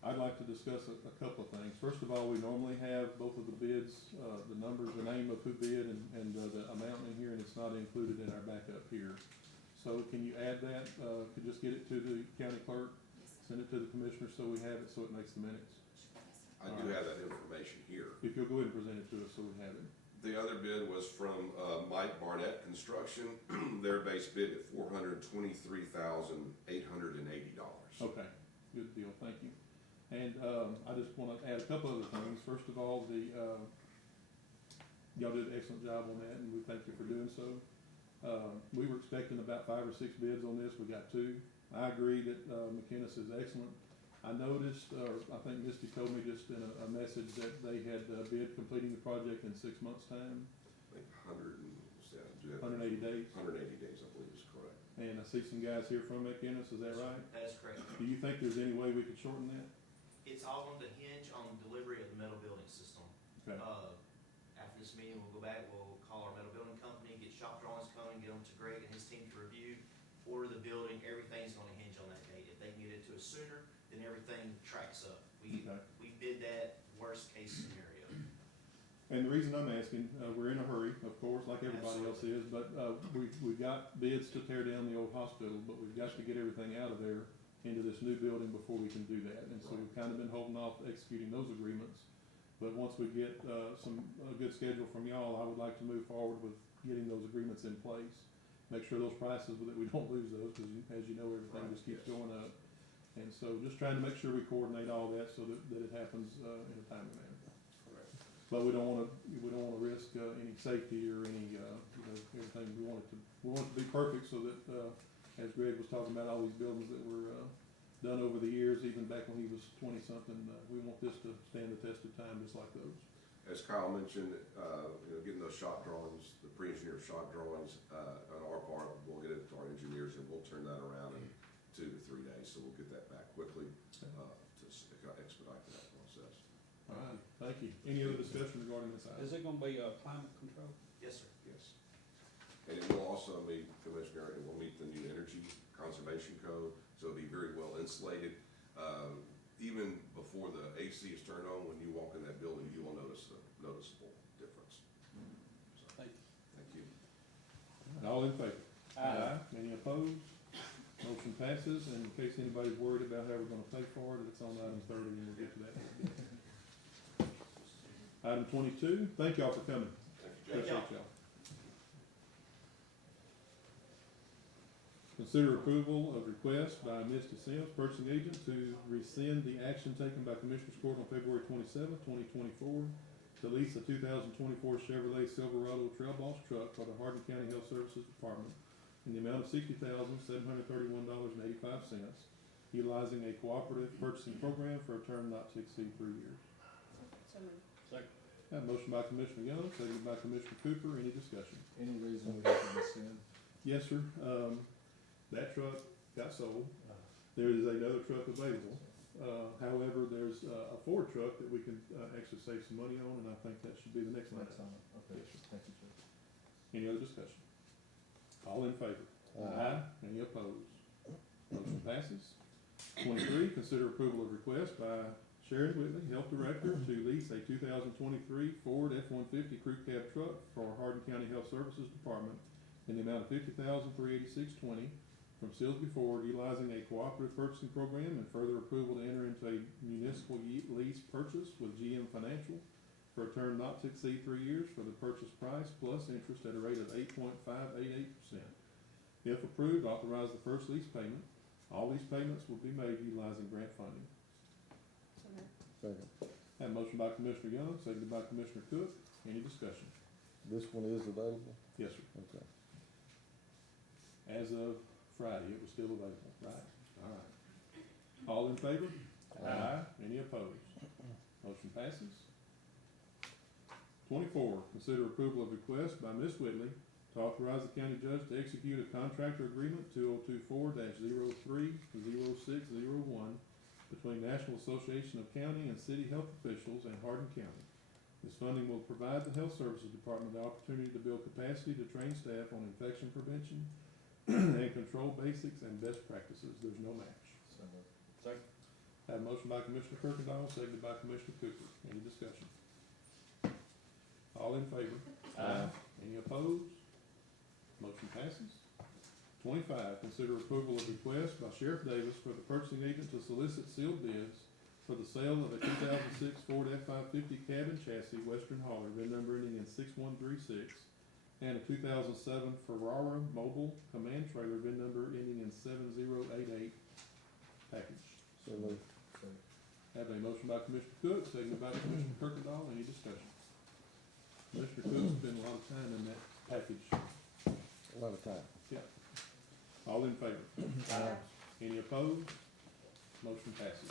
I'd like to discuss a couple of things. First of all, we normally have both of the bids, the numbers, the name of who bid and the amount in here, and it's not included in our backup here. So can you add that, could just get it to the county clerk, send it to the commissioner so we have it, so it makes the minutes. I do have that information here. If you'll go ahead and present it to us so we have it. The other bid was from Mike Barnett Construction. Their base bid at $423,880. Okay, good deal, thank you. And I just want to add a couple other things. First of all, y'all did an excellent job on that, and we thank you for doing so. We were expecting about 5 or 6 bids on this. We got 2. I agree that McKenna's is excellent. I noticed, I think Misty told me just in a message that they had bid completing the project in 6 months' time. I think 180 days. 180 days, I believe is correct. And I see some guys here from McKenna's, is that right? That is correct. Do you think there's any way we could shorten that? It's all going to hinge on delivery of the metal building system. Okay. After this meeting, we'll go back, we'll call our metal building company, get shop drawings coming, get them to Greg and his team to review, order the building, everything's gonna hinge on that date. If they can get it to us sooner, then everything tracks up. We bid that worst case scenario. And the reason I'm asking, we're in a hurry, of course, like everybody else is, but we've got bids to tear down the old hospital, but we've got to get everything out of there into this new building before we can do that. And so we've kind of been holding off executing those agreements. But once we get a good schedule from y'all, I would like to move forward with getting those agreements in place. Make sure those prices, that we don't lose those, because as you know, everything just keeps going up. And so just trying to make sure we coordinate all that so that it happens in a timely manner. But we don't want to risk any safety or any everything. We want it to be perfect so that as Greg was talking about all these buildings that were done over the years, even back when he was 20-something, we want this to stand the test of time just like those. As Kyle mentioned, getting those shop drawings, the pre-engineered shop drawings on our part, we'll get it to our engineers and we'll turn that around in 2 to 3 days. So we'll get that back quickly to expedite that process. All right, thank you. Any other discussion regarding this item? Is it gonna be climate control? Yes, sir. Yes. And it will also meet, Commissioner, it will meet the new energy conservation code, so it'll be very well insulated. Even before the AC is turned on, when you walk in that building, you will notice a noticeable difference. So, Thank you. thank you. All in favor? Aye. Any opposed? Motion passes, and in case anybody's worried about how we're gonna pay for it, it's on item 30, and we'll get to that. Item 22, thank y'all for coming. Thank you, Judge. Appreciate y'all. Consider approval of request by Misty Sims, purchasing agent, to rescind the action taken by Commissioners Court on February 27, 2024, to lease a 2024 Chevrolet Silverado Trail Boss truck for the Hardin County Health Services Department in the amount of $60,731.85, utilizing a cooperative purchasing program for a term not to exceed 3 years. So moved. Second. Have a motion by Commissioner Young, seconded by Commissioner Cooper. Any discussion? Any reason we have to rescind? Yes, sir. That truck got sold. There is another truck available. However, there's a Ford truck that we can actually save some money on, and I think that should be the next line. Next time, okay, Yes, sir. thank you, Judge. Any other discussion? All in favor? Aye. Any opposed? Motion passes. 23, consider approval of request by Sharon Whitley, Health Director, to lease a 2023 Ford F-150 Crew Cab truck for Hardin County Health Services Department in the amount of $50,386.20 from Silsby Ford, utilizing a cooperative purchasing program, and further approval to enter into a municipal lease purchase with GM Financial for a term not to exceed 3 years for the purchase price plus interest at a rate of 8.588%. If approved, authorize the first lease payment. All these payments will be made utilizing grant funding. So moved. Second. Have a motion by Commissioner Young, seconded by Commissioner Cook. Any discussion? this one is available? Yes, sir. Okay. As of Friday, it was still available, right? All right. All in favor? Aye. Any opposed? Motion passes. 24, consider approval of request by Ms. Whitley to authorize the county judge to execute a contractor agreement 2024-030601 between National Association of County and City Health Officials and Hardin County. This funding will provide the Health Services Department the opportunity to build capacity to train staff on infection prevention and control basics and best practices. There's no match. So moved. Second. Have a motion by Commissioner Kirkendall, seconded by Commissioner Cooper. Any discussion? All in favor? Aye. Any opposed? Motion passes. 25, consider approval of request by Sheriff Davis for the purchasing agent to solicit sealed bids for the sale of a 2006 Ford F-550 cab and chassis Western hauler, VIN number ending in 6136, and a 2007 Ferrara mobile command trailer, VIN number ending in 7088 package. So moved. Second. Have a motion by Commissioner Cook, seconded by Commissioner Kirkendall. Any discussion? Commissioner Cook spent a lot of time in that package. A lot of time. Yeah. All in favor? Aye. Any opposed? Motion passes.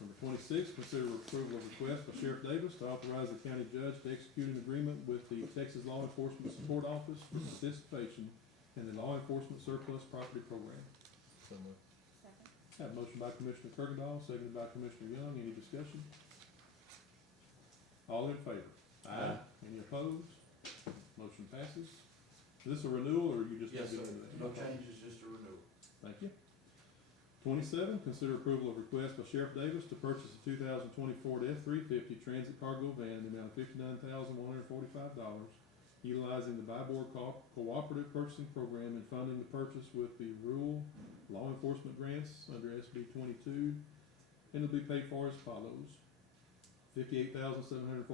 Number 26, consider approval of request by Sheriff Davis to authorize the county judge to execute an agreement with the Texas Law Enforcement Support Office for participation in the Law Enforcement Surplus Property Program. So moved. Second. Have a motion by Commissioner Kirkendall, seconded by Commissioner Young. Any discussion? All in favor? Aye. Any opposed? Motion passes. Is this a renewal, or you just? Yes, have sir. it in there? No changes, just a renewal. Thank you. 27, consider approval of request by Sheriff Davis to purchase a 2020 Ford F-350 Transit Cargo Van in the amount of $59,145, utilizing the Buy Board Cooperative Purchasing Program and funding the purchase with the rural law enforcement grants under SB 22, and it'll be paid for as follows. $58,745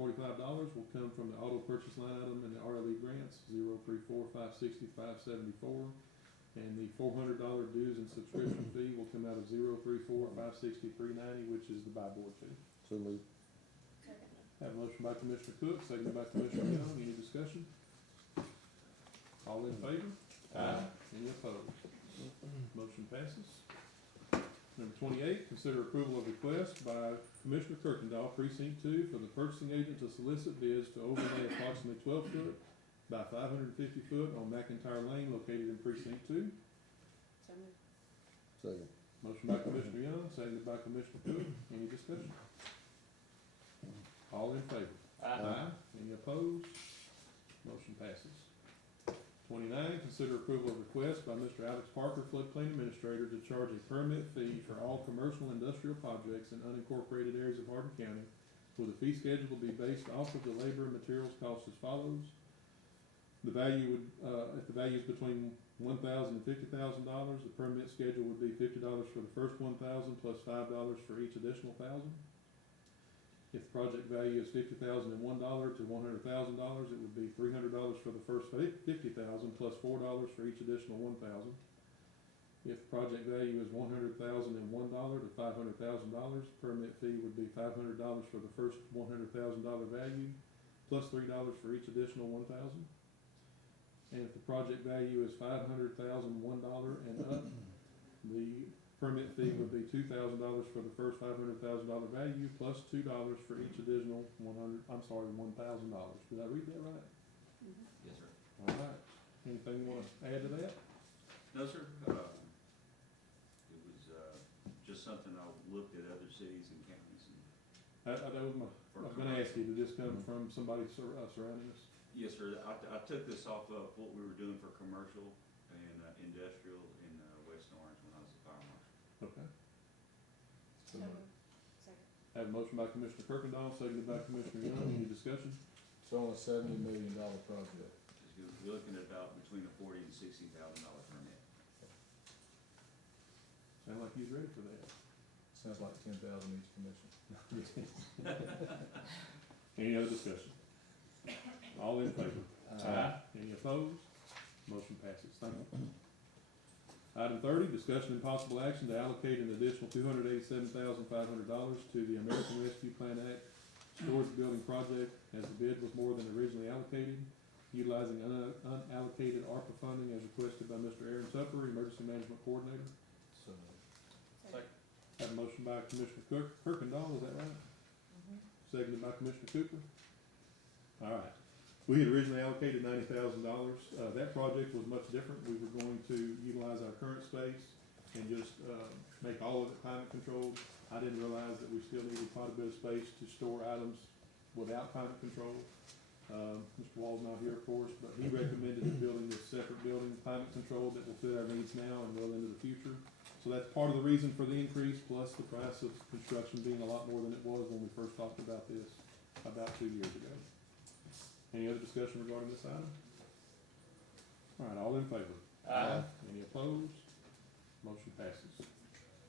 will come from the auto purchase line item in the RLE grants, 034-560-574. And the $400 dues and subscription fee will come out of 034-560-390, which is the buy board fee. So moved. Second. Have a motion by Commissioner Cook, seconded by Commissioner Young. Any discussion? All in favor? Aye. Any opposed? Motion passes. Number 28, consider approval of request by Commissioner Kirkendall, Precinct 2, for the purchasing agent to solicit bids to overlay approximately 12 foot by 550 foot on McIntyre Lane located in Precinct 2. So moved. Second. Motion by Commissioner Young, seconded by Commissioner Cook. Any discussion? All in favor? Aye. Any opposed? Motion passes. 29, consider approval of request by Mr. Alex Parker, Floodplain Administrator, to charge a permit fee for all commercial and industrial projects in unincorporated areas of Hardin County, with the fee schedule to be based off of the labor and materials cost as follows. The value would, if the value is between $1,000 and $50,000, the permit schedule would be $50 for the first 1,000 plus $5 for each additional 1,000. If the project value is $50,001 to $100,000, it would be $300 for the first 50,000 plus $4 for each additional 1,000. If the project value is $100,001 to $500,000, permit fee would be $500 for the first $100,000 value plus $3 for each additional 1,000. And if the project value is $500,001 and up, the permit fee would be $2,000 for the first $500,000 value plus $2 for each additional $1,000. Did I read that right? Mm-hmm. Yes, sir. All right. Anything you want to add to that? No, sir. It was, just something I looked at other cities and counties and. That was my, I was gonna ask you, did this come from somebody surrounding us? Yes, sir. I took this off of what we were doing for commercial and, industrial in, West Orange when I was a fire marshal. Okay. So moved. Second. Have a motion by Commissioner Kirkendall, seconded by Commissioner Young. Any discussion? It's on a $70 million project. You're looking at about between a $40,000 and $60,000 permit. Sound like he's ready for that. Sounds like 10,000 each commission. Any other discussion? All in favor? Any opposed? Motion passes. Thank you. Item 30, discussion and possible action to allocate an additional $287,500 to the American Rescue Plan Act storage building project as the bid was more than originally allocated, utilizing unallocated ARPA funding as requested by Mr. Aaron Tupper, Emergency Management Coordinator. So, Have a motion by Commissioner Kirkendall, is that right? Seconded by Commissioner Cooper. All right. We had originally allocated $90,000. That project was much different. We were going to utilize our current space and just make all of it climate controlled. I didn't realize that we still needed quite a bit of space to store items without climate control. Mr. Wall's not here, of course, but he recommended building this separate building, climate controlled, that will fit our needs now and well into the future. So that's part of the reason for the increase, plus the price of construction being a lot more than it was when we first talked about this about 2 years ago. Any other discussion regarding this item? All right, all in favor? Aye. Any opposed? Motion passes.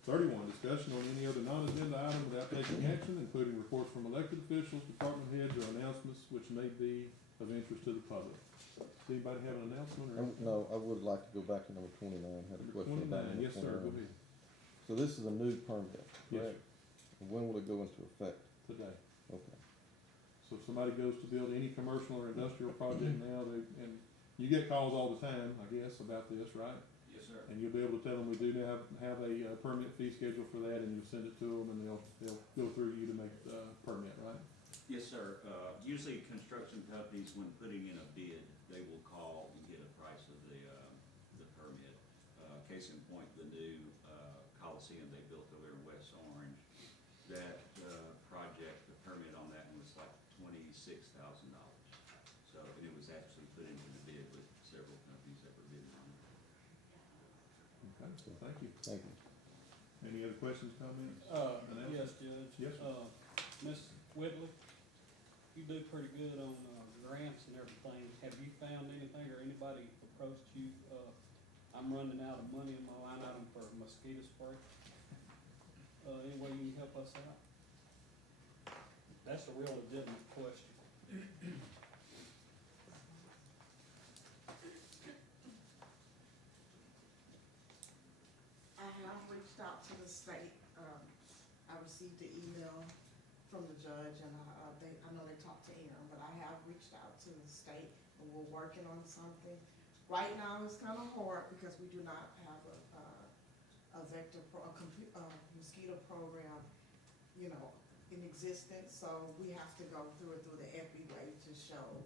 31, discussion on any other non-agenda item without taking action, including reports from elected officials, department heads, or announcements which may be of interest to the public. Does anybody have an announcement or? No, I would like to go back to number 29, had a Number question about 29, number yes, sir, go 29. ahead. So this is a new permit, Yes, correct? When will it go into effect? today. Okay. So if somebody goes to build any commercial or industrial project now, and you get calls all the time, I guess, about this, right? Yes, sir. And you'll be able to tell them we do now have a permit fee schedule for that, and you send it to them, and they'll go through you to make the permit, right? Yes, sir. Usually construction companies, when putting in a bid, they will call and get a price of the permit. Case in point, the new Coliseum they built over in West Orange, that project, the permit on that one was like $26,000. So, and it was actually put into the bid with several companies that were bidding on it. Okay, so thank you. Thank you. Any other questions, comments? Yes, Judge. Yes, sir. Ms. Whitley, you do pretty good on, grants and everything. Have you found anything or anybody approached you? I'm running out of money in my line item for mosquito spray. Any way you can help us out? That's a real legitimate question. I have reached out to the state. I received an email from the judge, and I know they talked to Aaron, but I have reached out to the state, and we're working on something. Right now, it's kind of hard because we do not have a mosquito program, you know, in existence. So we have to go through the EPI way to show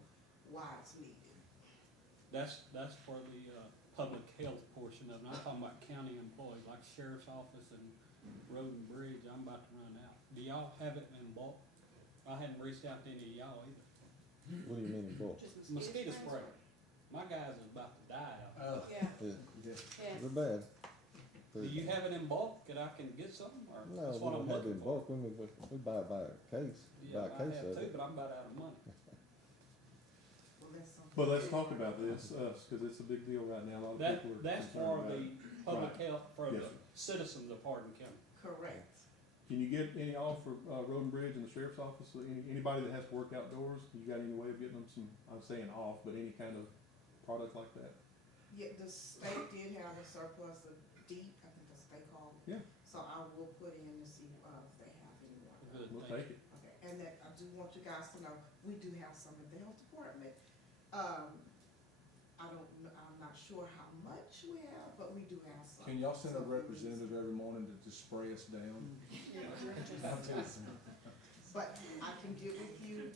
why it's needed. That's for the, public health portion of it. I'm talking about county employees, like sheriff's office and road and bridge. I'm about to run out. Do y'all have it in bulk? I hadn't reached out to any of y'all either. What do you mean in bulk? Mosquito spray. My guys are about to die out there. Yeah. Yeah. They're bad. Do you have it in bulk that I can get some, or No, that's we what I'm don't have it looking in for? bulk. We buy it by a case, Yeah, buy a I case have of too, it. but I'm about out of money. Well, that's something. But let's talk about this, because it's a big deal right now. A lot of That, people are that's concerned for about the it. public Right. health, for Yes, the citizens of Hardin County. Correct. Can you get any off for Road and Bridge and the sheriff's office? So anybody that has to work outdoors, you got any way of getting them some, I'm saying off, but any kind of product like that? Yeah, the state did have a surplus of DEET, I think that's what they call it. Yeah. So I will put in to see if they have any more. Good, We'll thank take it. Okay, and that, I do want you guys to know, we do have some in the health department. I'm not sure how much we have, but we do have some. can y'all send a So we use- representative every morning to just spray us down? But I can get with you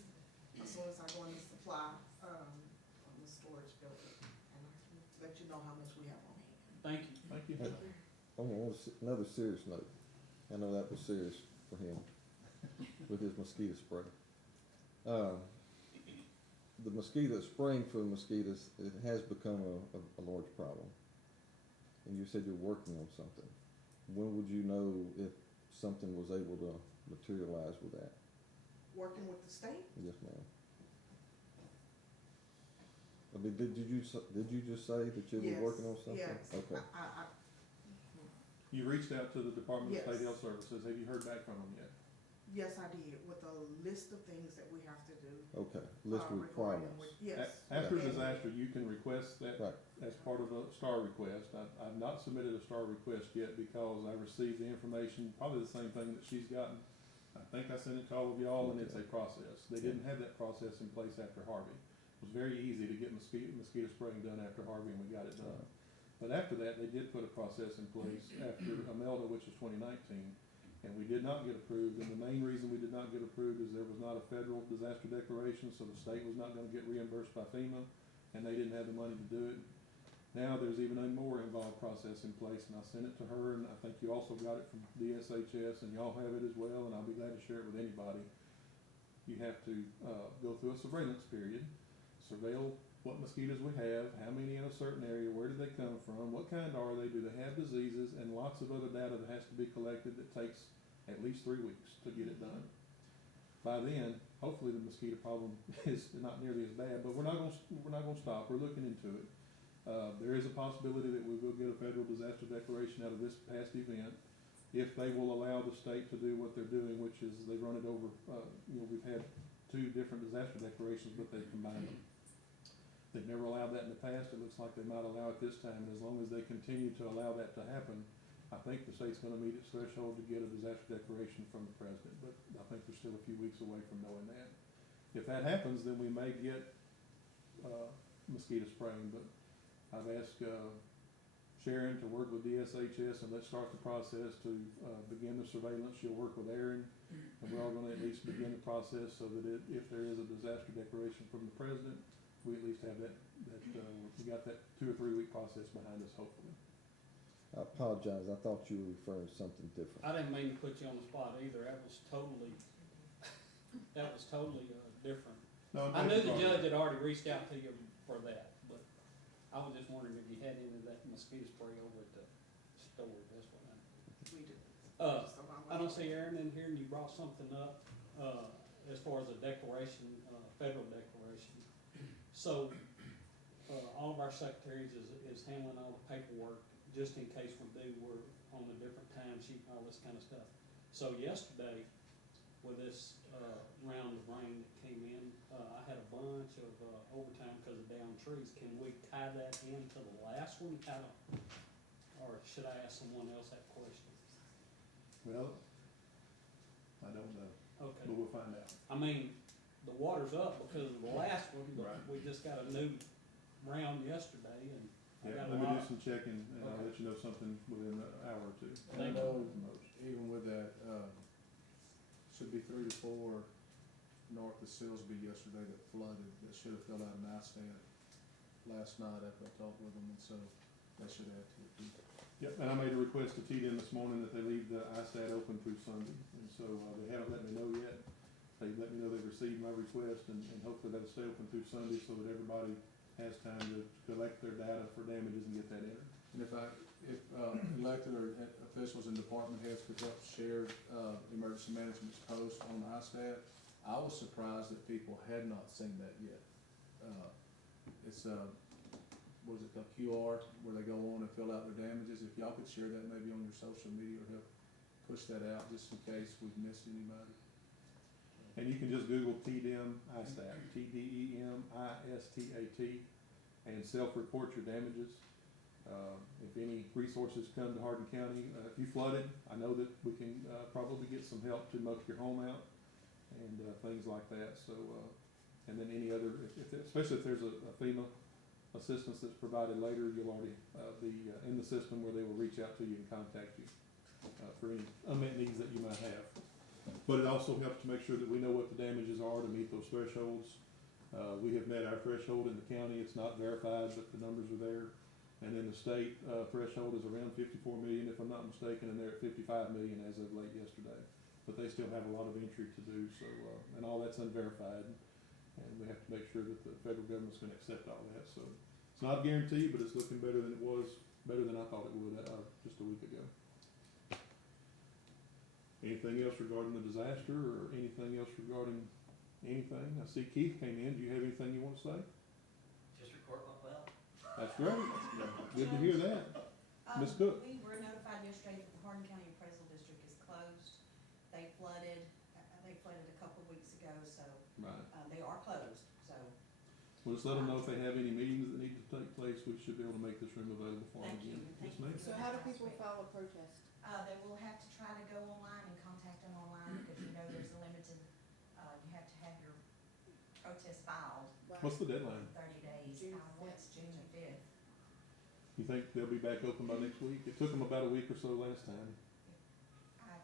as soon as I go in the supply, on the storage building, and I can let you know how much we have on hand. Thank you. Thank you. On another serious note, I know that was serious for him with his mosquito spray. The mosquito, spraying for mosquitoes, it has become a large problem. And you said you're working on something. When would you know if something was able to materialize with that? Working with the state? Yes, ma'am. I mean, did you just say that you Yes, were working on something? Yes. Okay. You reached out to the Department of State Yes. Health Services. Have you heard back from them yet? Yes, I did, with a list of things that we have to do. Okay, list of regarding requirements. Yes. After And- disaster, you can request that Right. as part of a STAR request. I've not submitted a STAR request yet because I received the information, probably the same thing that she's gotten, I think I sent it to all of y'all, and it's a process. They didn't have that process in place after Harvey. It was very easy to get mosquito spraying done after Harvey, and we got it done. But after that, they did put a process in place after Imelda, which was 2019, and we did not get approved. And the main reason we did not get approved is there was not a federal disaster declaration, so the state was not gonna get reimbursed by FEMA, and they didn't have the money to do it. Now, there's even a more involved process in place, and I sent it to her, and I think you also got it from DSHS, and y'all have it as well, and I'll be glad to share it with anybody. You have to, go through a surveillance period, surveil what mosquitoes we have, how many in a certain area, where did they come from, what kind are they, do they have diseases, and lots of other data that has to be collected that takes at least 3 weeks to get it done. By then, hopefully the mosquito problem is not nearly as bad, but we're not gonna stop, we're looking into it. There is a possibility that we will get a federal disaster declaration out of this past event, if they will allow the state to do what they're doing, which is they run it over, we've had 2 different disaster declarations, but they combined them. They've never allowed that in the past, it looks like they might allow it this time, and as long as they continue to allow that to happen, I think the state's gonna meet its threshold to get a disaster declaration from the president, but I think we're still a few weeks away from knowing that. If that happens, then we may get, mosquito spraying, but I've asked, Sharon to work with DSHS, and let's start the process to, begin the surveillance. She'll work with Aaron, and we're all gonna at least begin the process so that if there is a disaster declaration from the president, we at least have that, we got that 2 or 3 week process behind us, hopefully. I apologize, I thought you were referring to something different. I didn't mean to put you on the spot either, that was totally different. No, I knew the judge had already reached out to you for that, but I was just wondering if you had any of that mosquito spray over at the store, that's what I. We do. I don't see Aaron in here, and you brought something up, as far as a declaration, federal declaration. So, all of our secretaries is handling all the paperwork, just in case we're on a different time sheet and all this kind of stuff. So yesterday, with this, round of rain that came in, I had a bunch of, overtime because of downed trees. Can we tie that into the last one, or should I ask someone else that question? Well, I don't know, Okay, but we'll find out. I mean, the water's up because of the last one, but Right. we just got a new round yesterday, and I Yeah, got a let me do lot. some checking, and I'll Okay. let you know something within an hour or 2. And I Thank know, At the most. even with that, should be 3 to 4 north of Silsby yesterday that flooded, that should have filled out an I-stand last night after I talked with them, and so they should add to it. Yep, and I made a request to TDM this morning that they leave the ISTAT open through Sunday, and so, they haven't let me know yet. They let me know they've received my request, and hopefully that'll stay open through Sunday so that everybody has time to collect their data for damages and get that entered. And if elected or officials and department heads could help share, emergency management's post on ISTAT, I was surprised that people had not seen that yet. It's, what is it, called QR, where they go on and fill out their damages. If y'all could share that maybe on your social media or help push that out, just in case we've missed anybody. And you can just Google TDM ISTAT, TDEMISTAT, and self-report your damages. If any resources come to Hardin County, if you flooded, I know that we can, probably get some help to muck your home out and, things like that, so, and then any other, especially if there's a FEMA assistance that's provided later, you'll already, be, in the system where they will reach out to you and contact you, for any unmet needs that you might have. But it also helps to make sure that we know what the damages are to meet those thresholds. We have met our threshold in the county, it's not verified, but the numbers are there. And then the state, threshold is around 54 million, if I'm not mistaken, and they're at 55 million as of late yesterday. But they still have a lot of entry to do, so, and all that's unverified. And we have to make sure that the federal government's gonna accept all that, so. It's not a guarantee, but it's looking better than it was, better than I thought it would, just a week ago. Anything else regarding the disaster, or anything else regarding anything? I see Keith came in, do you have anything you want to say? Just report went well. That's great, good to hear that. Ms. Cook? We were notified yesterday that the Hardin County Appraisal District is closed. They flooded a couple of weeks ago, so, Right. they are closed, so. Well, just let them know if they have any meetings that need to take place, we should be able to make this room available for them Thank you. again. Thank Yes, ma'am. you. So how do people file a protest? They will have to try to go online and contact them online, because know there's a limited, you have to have your protest filed What's the deadline? in 30 days. June What's June the 5th? You think they'll be back open by next week? It took them about a week or so last time. I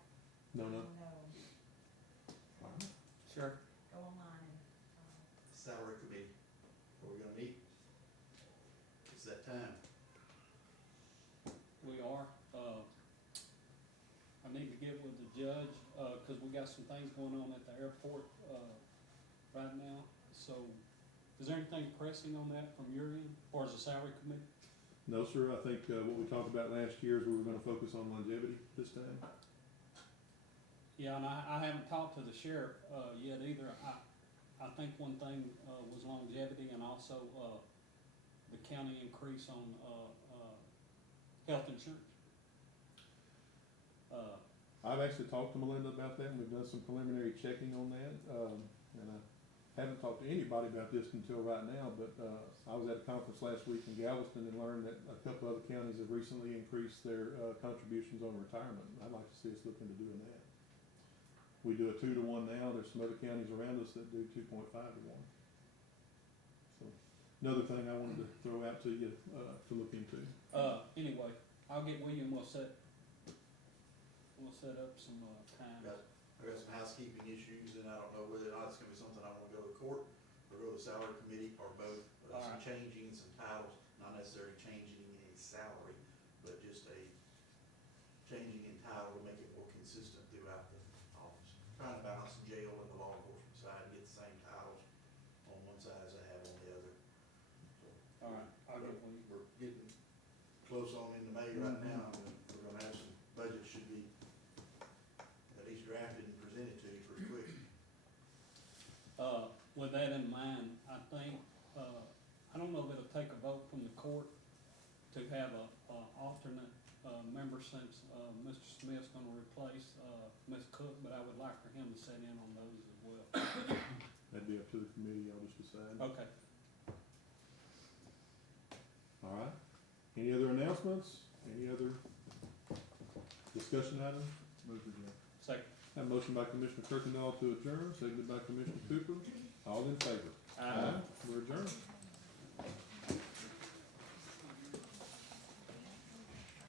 No, no. don't know. Sure. Go online and, Salary committee, are we gonna meet? It's that time. We are, I need to get with the judge, cause we got some things going on at the airport, right now. So, is there anything pressing on that from your end, as far as the salary committee? No, sir, I think, what we talked about last year is we were gonna focus on longevity this time. Yeah, and I haven't talked to the sheriff, yet either. I think one thing, was longevity and also, the county increase on, health insurance. I've actually talked to Melinda about that, and we've done some preliminary checking on that, and I haven't talked to anybody about this until right now, but, I was at a conference last week in Galveston and learned that a couple other counties have recently increased their, contributions on retirement. I'd like to see us look into doing that. We do a 2-to-1 now, there's some other counties around us that do 2.5-to-1. So, another thing I wanted to throw out to you, to look into. Anyway, I'll get with you and we'll set up some, time. I got some housekeeping issues, and I don't know whether or not it's gonna be something I wanna go to court, or go to the salary committee, or both. Some Alright. changing, some titles, not necessarily changing any salary, but just a changing in title to make it more consistent throughout the office. Trying to balance the jail and the law enforcement side, and get the same titles on one side as I have on the other. So, Alright, I'll get with you. we're getting close on into May right now, and we're gonna have some, budget should be at least drafted and presented to you pretty quick. With that in mind, I think, I don't know if it'll take a vote from the court to have a alternate, member since, Mr. Smith's gonna replace, Ms. Cook, but I would like for him to sit in on those as well. That'd be up to the committee, I'll just decide. Okay. All right. Any other announcements? Any other discussion items? Move to adjourn. Second. Have a motion by Commissioner Kirkendall to adjourn, seconded by Commissioner Cooper. All in favor? Aye. We're adjourned.